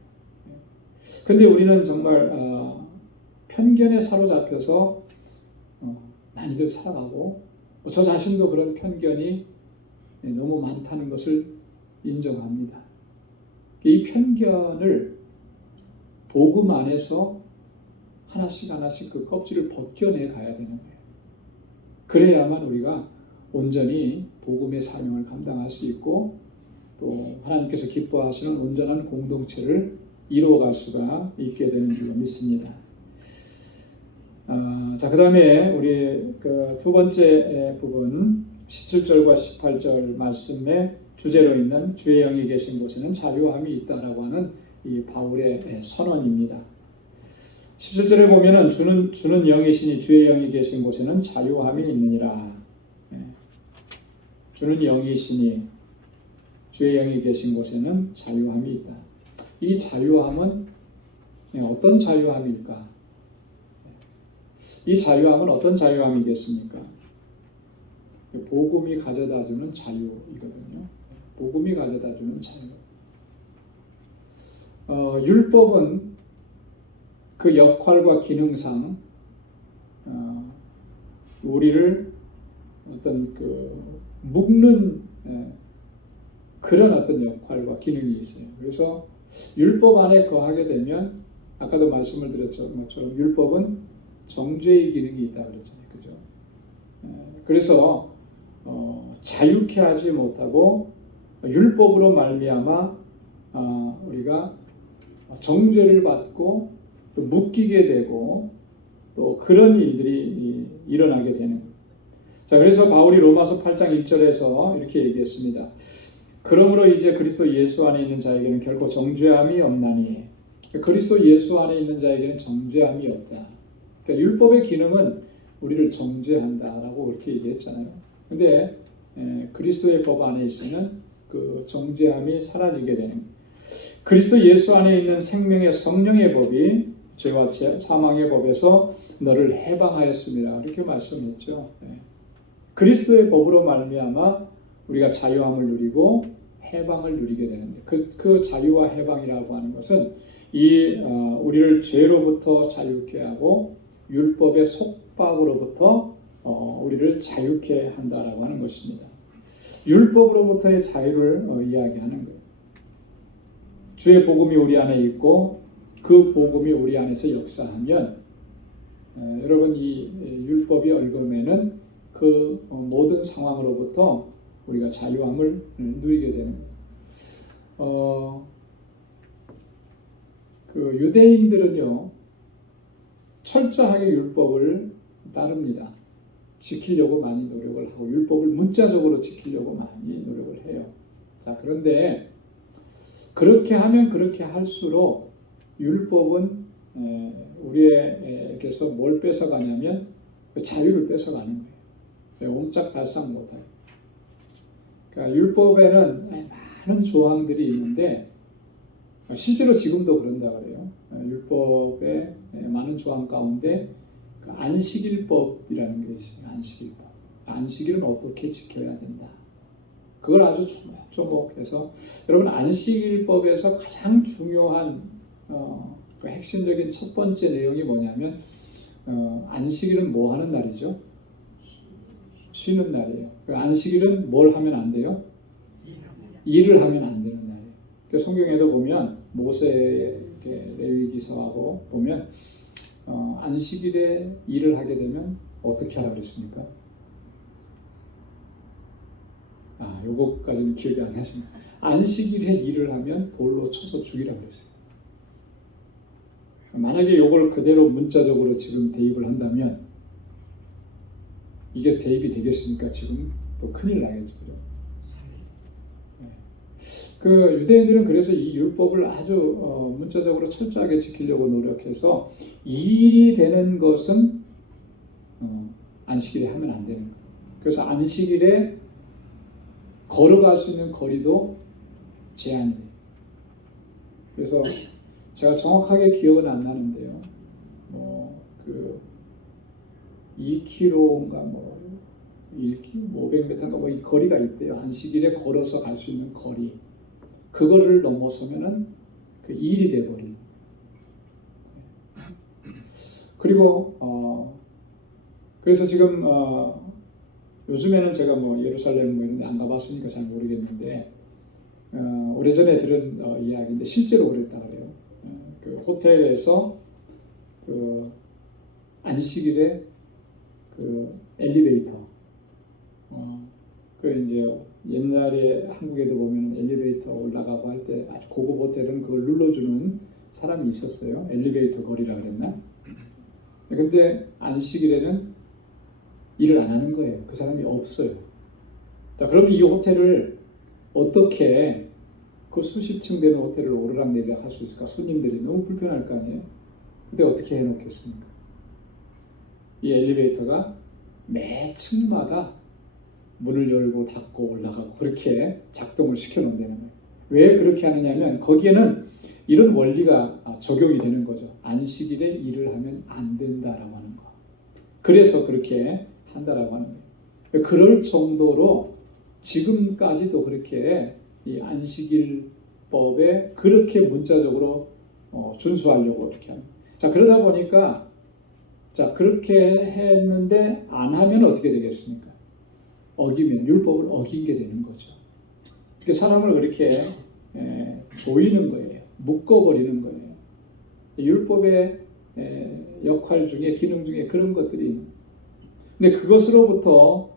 근데 우리는 정말 편견에 사로잡혀서 많이들 살아가고 저 자신도 그런 편견이 너무 많다는 것을 인정합니다. 이 편견을 복음 안에서 하나씩 하나씩 그 껍질을 벗겨내 가야 되는 거예요. 그래야만 우리가 온전히 복음의 사명을 감당할 수 있고 또 하나님께서 기뻐하시는 온전한 공동체를 이루어갈 수가 있게 되는 줄로 믿습니다. 자, 그 다음에 우리 그 두 번째 부분 17절과 18절 말씀의 주제로 있는 주의 영이 계신 곳에는 자유함이 있다라고 하는 이 바울의 선언입니다. 17절에 보면은 주는 영이시니 주의 영이 계신 곳에는 자유함이 있느니라. 주는 영이시니 주의 영이 계신 곳에는 자유함이 있다. 이 자유함은 어떤 자유함일까? 이 자유함은 어떤 자유함이겠습니까? 복음이 가져다주는 자유이거든요. 복음이 가져다주는 자유. 율법은 그 역할과 기능상 우리를 어떤 그 묶는 그런 어떤 역할과 기능이 있어요. 그래서 율법 안에 거하게 되면 아까도 말씀을 드렸던 것처럼 율법은 정죄의 기능이 있다 그랬잖아요. 그죠? 그래서 자유케 하지 못하고 율법으로 말미암아 우리가 정죄를 받고 또 묶이게 되고 또 그런 일들이 일어나게 되는 거예요. 자, 그래서 바울이 로마서 8장 1절에서 이렇게 얘기했습니다. 그러므로 이제 그리스도 예수 안에 있는 자에게는 결코 정죄함이 없나니. 그리스도 예수 안에 있는 자에게는 정죄함이 없다. 그러니까 율법의 기능은 우리를 정죄한다라고 그렇게 얘기했잖아요. 근데 그리스도의 법 안에 있으면 그 정죄함이 사라지게 되는 거예요. 그리스도 예수 안에 있는 생명의 성령의 법이 죄와 사망의 법에서 너를 해방하였습니다. 이렇게 말씀했죠. 그리스도의 법으로 말미암아 우리가 자유함을 누리고 해방을 누리게 되는데 그 자유와 해방이라고 하는 것은 우리를 죄로부터 자유케 하고 율법의 속박으로부터 우리를 자유케 한다라고 하는 것입니다. 율법으로부터의 자유를 이야기하는 거예요. 주의 복음이 우리 안에 있고 그 복음이 우리 안에서 역사하면 여러분 이 율법이 얽으면은 그 모든 상황으로부터 우리가 자유함을 누리게 되는 거예요. 그 유대인들은요 철저하게 율법을 따릅니다. 지키려고 많이 노력을 하고 율법을 문자적으로 지키려고 많이 노력을 해요. 자, 그런데 그렇게 하면 그렇게 할수록 율법은 우리에게서 뭘 뺏어가냐면 그 자유를 뺏어가는 거예요. 옴짝달싹 못해요. 그러니까 율법에는 많은 조항들이 있는데 실제로 지금도 그런다 그래요. 율법의 많은 조항 가운데 그 안식일법이라는 게 있습니다. 안식일법. 안식일은 어떻게 지켜야 된다. 그걸 아주 조목조목해서 여러분 안식일법에서 가장 중요한 그 핵심적인 첫 번째 내용이 뭐냐면 안식일은 뭐 하는 날이죠? 쉬는 날이에요. 그 안식일은 뭘 하면 안 돼요? 일을 하면 안 되는 날이에요. 그 성경에도 보면 모세의 레위기서하고 보면 안식일에 일을 하게 되면 어떻게 하라고 그랬습니까? 요거까지는 기억이 안 나시나요? 안식일에 일을 하면 돌로 쳐서 죽이라고 그랬어요. 만약에 요걸 그대로 문자적으로 지금 대입을 한다면 이게 대입이 되겠습니까? 지금 또 큰일 나겠죠. 네. 그 유대인들은 그래서 이 율법을 아주 문자적으로 철저하게 지키려고 노력해서 일이 되는 것은 안식일에 하면 안 되는 거예요. 그래서 안식일에 걸어갈 수 있는 거리도 제한이 돼요. 그래서 제가 정확하게 기억은 안 나는데요. 그 2km인가 500m인가 이 거리가 있대요. 안식일에 걸어서 갈 수 있는 거리. 그거를 넘어서면은 그 일이 돼 버려요. 그리고 그래서 지금 요즘에는 제가 예루살렘 이런 데 안 가봤으니까 잘 모르겠는데 오래전에 들은 이야기인데 실제로 그랬다 그래요. 그 호텔에서 그 안식일에 그 엘리베이터 그 이제 옛날에 한국에도 보면 엘리베이터 올라가고 할 때 아주 고급 호텔은 그걸 눌러주는 사람이 있었어요. 엘리베이터 거리라 그랬나? 근데 안식일에는 일을 안 하는 거예요. 그 사람이 없어요. 자, 그럼 이 호텔을 어떻게 그 수십 층 되는 호텔을 오르락내리락 할 수 있을까? 손님들이 너무 불편할 거 아니에요. 근데 어떻게 해놓겠습니까? 이 엘리베이터가 매 층마다 문을 열고 닫고 올라가고 그렇게 작동을 시켜놓는다는 거예요. 왜 그렇게 하느냐면 거기에는 이런 원리가 적용이 되는 거죠. 안식일에 일을 하면 안 된다라고 하는 거. 그래서 그렇게 한다라고 하는 거예요. 그럴 정도로 지금까지도 그렇게 이 안식일법에 그렇게 문자적으로 준수하려고 이렇게 합니다. 자, 그러다 보니까 자, 그렇게 했는데 안 하면 어떻게 되겠습니까? 어기면 율법을 어긴 게 되는 거죠. 그러니까 사람을 그렇게 조이는 거예요. 묶어버리는 거예요. 율법의 역할 중에 기능 중에 그런 것들이 있는. 근데 그것으로부터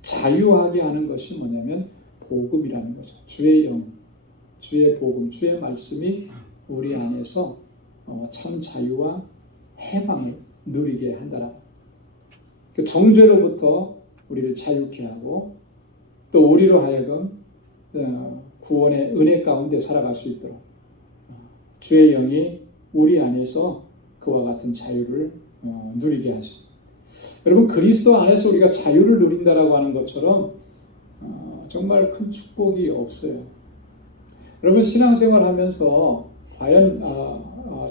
자유하게 하는 것이 뭐냐면 복음이라는 거죠. 주의 영, 주의 복음, 주의 말씀이 우리 안에서 참 자유와 해방을 누리게 한다라. 그 정죄로부터 우리를 자유케 하고 또 우리로 하여금 구원의 은혜 가운데 살아갈 수 있도록 주의 영이 우리 안에서 그와 같은 자유를 누리게 하십니다. 여러분, 그리스도 안에서 우리가 자유를 누린다라고 하는 것처럼 정말 큰 축복이 없어요. 여러분, 신앙생활 하면서 과연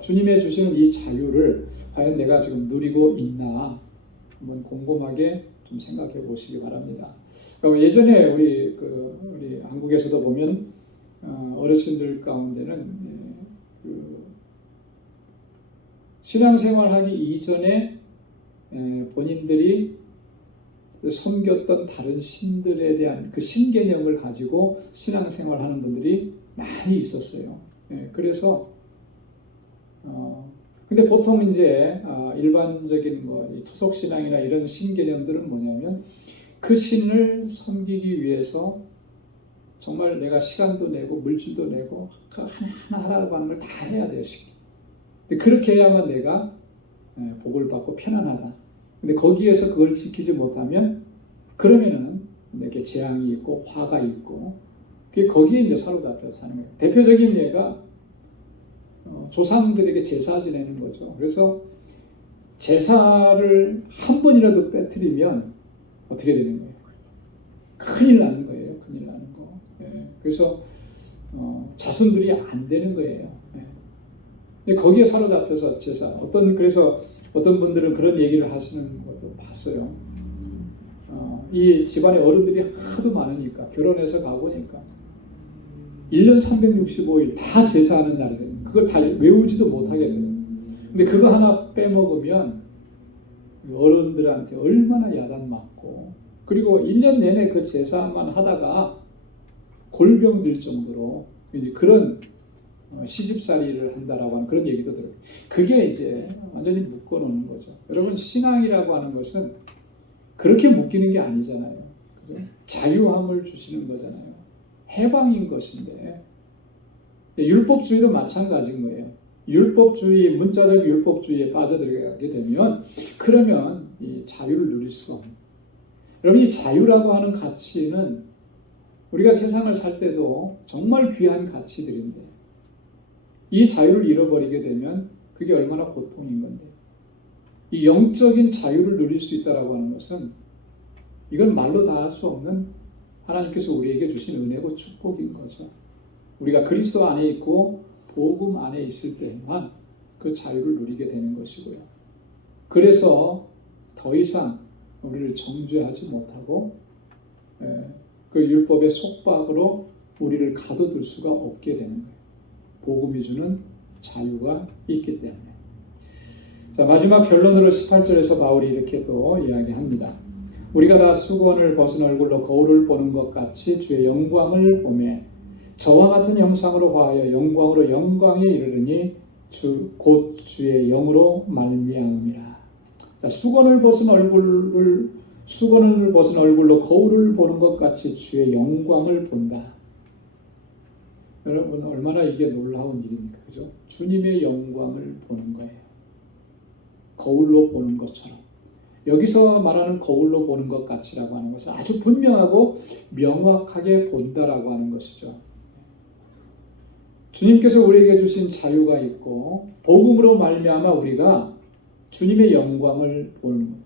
주님의 주시는 이 자유를 과연 내가 지금 누리고 있나 한번 곰곰하게 좀 생각해 보시기 바랍니다. 예전에 우리 한국에서도 보면 어르신들 가운데는 신앙생활하기 이전에 본인들이 섬겼던 다른 신들에 대한 그 신개념을 가지고 신앙생활하는 분들이 많이 있었어요. 그래서 근데 보통 이제 일반적인 이 투속 신앙이나 이런 신개념들은 뭐냐면 그 신을 섬기기 위해서 정말 내가 시간도 내고 물질도 내고 하나 하라고 하는 걸 다 해야 돼요. 근데 그렇게 해야만 내가 복을 받고 편안하다. 근데 거기에서 그걸 지키지 못하면 그러면은 내게 재앙이 있고 화가 있고 그게 거기에 이제 사로잡혀서 사는 거예요. 대표적인 예가 조상들에게 제사 지내는 거죠. 그래서 제사를 한 번이라도 빼뜨리면 어떻게 되는 거예요? 큰일 나는 거예요. 큰일 나는 거. 그래서 자손들이 안 되는 거예요. 거기에 사로잡혀서 제사. 그래서 어떤 분들은 그런 얘기를 하시는 것도 봤어요. 이 집안에 어른들이 하도 많으니까 결혼해서 가보니까 1년 365일 다 제사하는 날이래요. 그걸 다 외우지도 못하겠더라고요. 근데 그거 하나 빼먹으면 어른들한테 얼마나 야단 맞고 그리고 1년 내내 그 제사만 하다가 골병 들 정도로 그런 시집살이를 한다라고 하는 그런 얘기도 들어요. 그게 이제 완전히 묶어놓는 거죠. 여러분, 신앙이라고 하는 것은 그렇게 묶이는 게 아니잖아요. 그죠? 자유함을 주시는 거잖아요. 해방인 것인데 율법주의도 마찬가지인 거예요. 율법주의, 문자적 율법주의에 빠져들어가게 되면 그러면 이 자유를 누릴 수가 없는 여러분, 이 자유라고 하는 가치는 우리가 세상을 살 때도 정말 귀한 가치들인데 이 자유를 잃어버리게 되면 그게 얼마나 고통인 건데, 이 영적인 자유를 누릴 수 있다라고 하는 것은 이건 말로 다 할 수 없는 하나님께서 우리에게 주신 은혜고 축복인 거죠. 우리가 그리스도 안에 있고 복음 안에 있을 때만 그 자유를 누리게 되는 것이고요. 그래서 더 이상 우리를 정죄하지 못하고 그 율법의 속박으로 우리를 가둬둘 수가 없게 되는 거예요. 복음이 주는 자유가 있기 때문에. 자, 마지막 결론으로 18절에서 바울이 이렇게 또 이야기합니다. 우리가 다 수건을 벗은 얼굴로 거울을 보는 것 같이 주의 영광을 보매 저와 같은 형상으로 화하여 영광으로 영광에 이르르니 곧 주의 영으로 말미암음이라. 수건을 벗은 얼굴로 거울을 보는 것 같이 주의 영광을 본다. 여러분, 얼마나 이게 놀라운 일입니까? 그죠? 주님의 영광을 보는 거예요. 거울로 보는 것처럼. 여기서 말하는 거울로 보는 것 같이라고 하는 것은 아주 분명하고 명확하게 본다라고 하는 것이죠. 주님께서 우리에게 주신 자유가 있고 복음으로 말미암아 우리가 주님의 영광을 보는 것.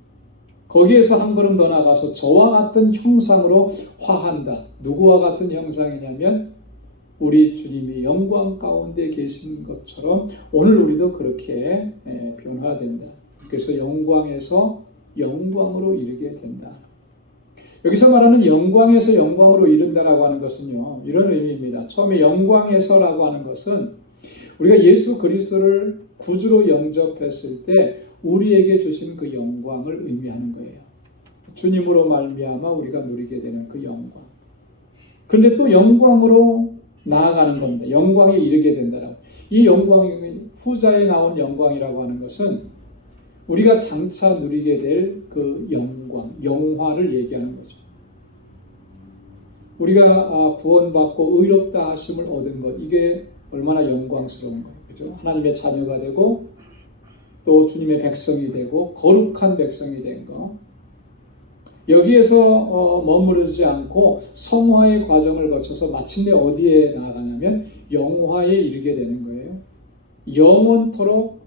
거기에서 한 걸음 더 나가서 저와 같은 형상으로 화한다. 누구와 같은 형상이냐면 우리 주님이 영광 가운데 계신 것처럼 오늘 우리도 그렇게 변화된다. 그래서 영광에서 영광으로 이르게 된다. 여기서 말하는 영광에서 영광으로 이른다라고 하는 것은요, 이런 의미입니다. 처음에 영광에서라고 하는 것은 우리가 예수 그리스도를 구주로 영접했을 때 우리에게 주신 그 영광을 의미하는 거예요. 주님으로 말미암아 우리가 누리게 되는 그 영광. 그런데 또 영광으로 나아가는 겁니다. 영광에 이르게 된다라고. 이 영광이 후자에 나온 영광이라고 하는 것은 우리가 장차 누리게 될 그 영광, 영화를 얘기하는 거죠. 우리가 구원받고 의롭다 하심을 얻은 것, 이게 얼마나 영광스러운 거예요. 그죠? 하나님의 자녀가 되고 또 주님의 백성이 되고 거룩한 백성이 된 것. 여기에서 머무르지 않고 성화의 과정을 거쳐서 마침내 어디에 나아가냐면 영화에 이르게 되는 거예요. 영원토록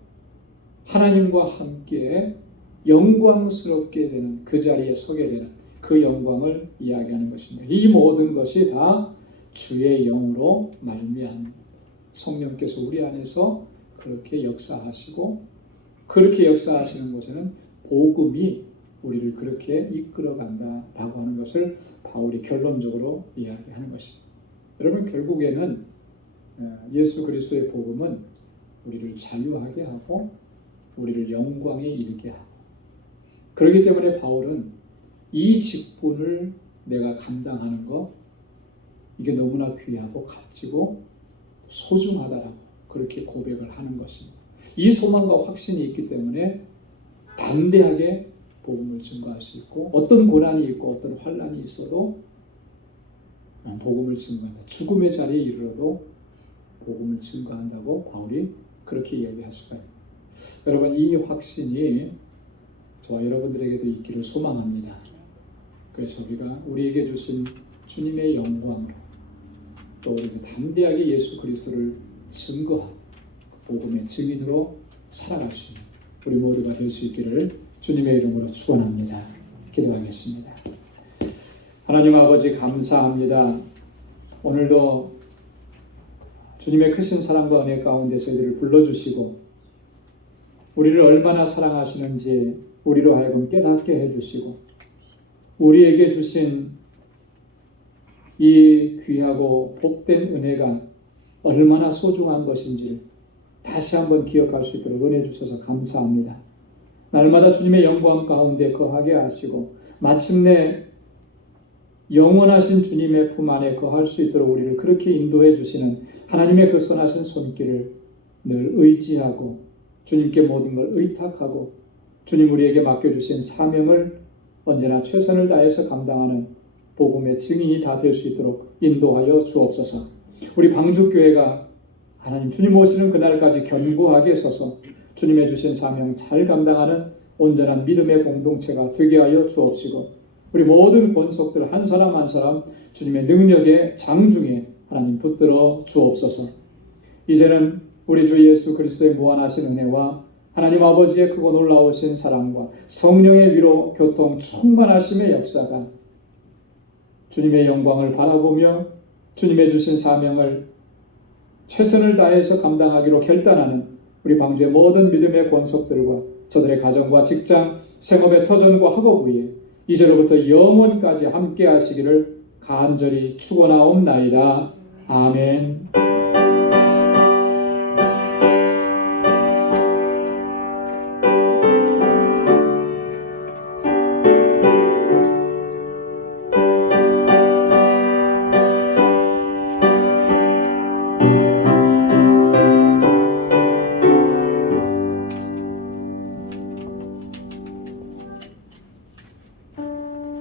하나님과 함께 영광스럽게 되는 그 자리에 서게 되는 그 영광을 이야기하는 것입니다. 이 모든 것이 다 주의 영으로 말미암은 성령께서 우리 안에서 그렇게 역사하시고 그렇게 역사하시는 곳에는 복음이 우리를 그렇게 이끌어간다라고 하는 것을 바울이 결론적으로 이야기하는 것입니다. 여러분, 결국에는 예수 그리스도의 복음은 우리를 자유하게 하고 우리를 영광에 이르게 하고, 그렇기 때문에 바울은 이 직분을 내가 감당하는 것, 이게 너무나 귀하고 값지고 소중하다라고 그렇게 고백을 하는 것입니다. 이 소망과 확신이 있기 때문에 담대하게 복음을 증거할 수 있고, 어떤 고난이 있고 어떤 환난이 있어도 복음을 증거한다. 죽음의 자리에 이르러도 복음을 증거한다고 바울이 그렇게 이야기할 수가 있습니다. 여러분, 이 확신이 저와 여러분들에게도 있기를 소망합니다. 그래서 우리에게 주신 주님의 영광으로 또 우리가 담대하게 예수 그리스도를 증거하고 복음의 증인으로 살아갈 수 있는 우리 모두가 될 수 있기를 주님의 이름으로 축원합니다. 기도하겠습니다. 하나님 아버지, 감사합니다. 오늘도 주님의 크신 사랑과 은혜 가운데 저희들을 불러주시고 우리를 얼마나 사랑하시는지 우리로 하여금 깨닫게 해주시고 우리에게 주신 이 귀하고 복된 은혜가 얼마나 소중한 것인지를 다시 한번 기억할 수 있도록 은혜 주셔서 감사합니다. 날마다 주님의 영광 가운데 거하게 하시고 마침내 영원하신 주님의 품 안에 거할 수 있도록 우리를 그렇게 인도해 주시는 하나님의 그 선하신 손길을 늘 의지하고 주님께 모든 걸 의탁하고 주님 우리에게 맡겨주신 사명을 언제나 최선을 다해서 감당하는 복음의 증인이 다 될 수 있도록 인도하여 주옵소서. 우리 방주교회가 하나님 주님 오시는 그날까지 견고하게 서서 주님의 주신 사명 잘 감당하는 온전한 믿음의 공동체가 되게 하여 주옵시고 우리 모든 권속들 한 사람 한 사람 주님의 능력의 장중에 하나님 붙들어 주옵소서. 이제는 우리 주 예수 그리스도의 무한하신 은혜와 하나님 아버지의 크고 놀라우신 사랑과 성령의 위로 교통 충만하심의 역사가 주님의 영광을 바라보며 주님의 주신 사명을 최선을 다해서 감당하기로 결단하는 우리 방주의 모든 믿음의 권속들과 저들의 가정과 직장, 생업의 터전과 학업 위에 이제로부터 영원까지 함께 하시기를 간절히 축원하옵나이다. 아멘.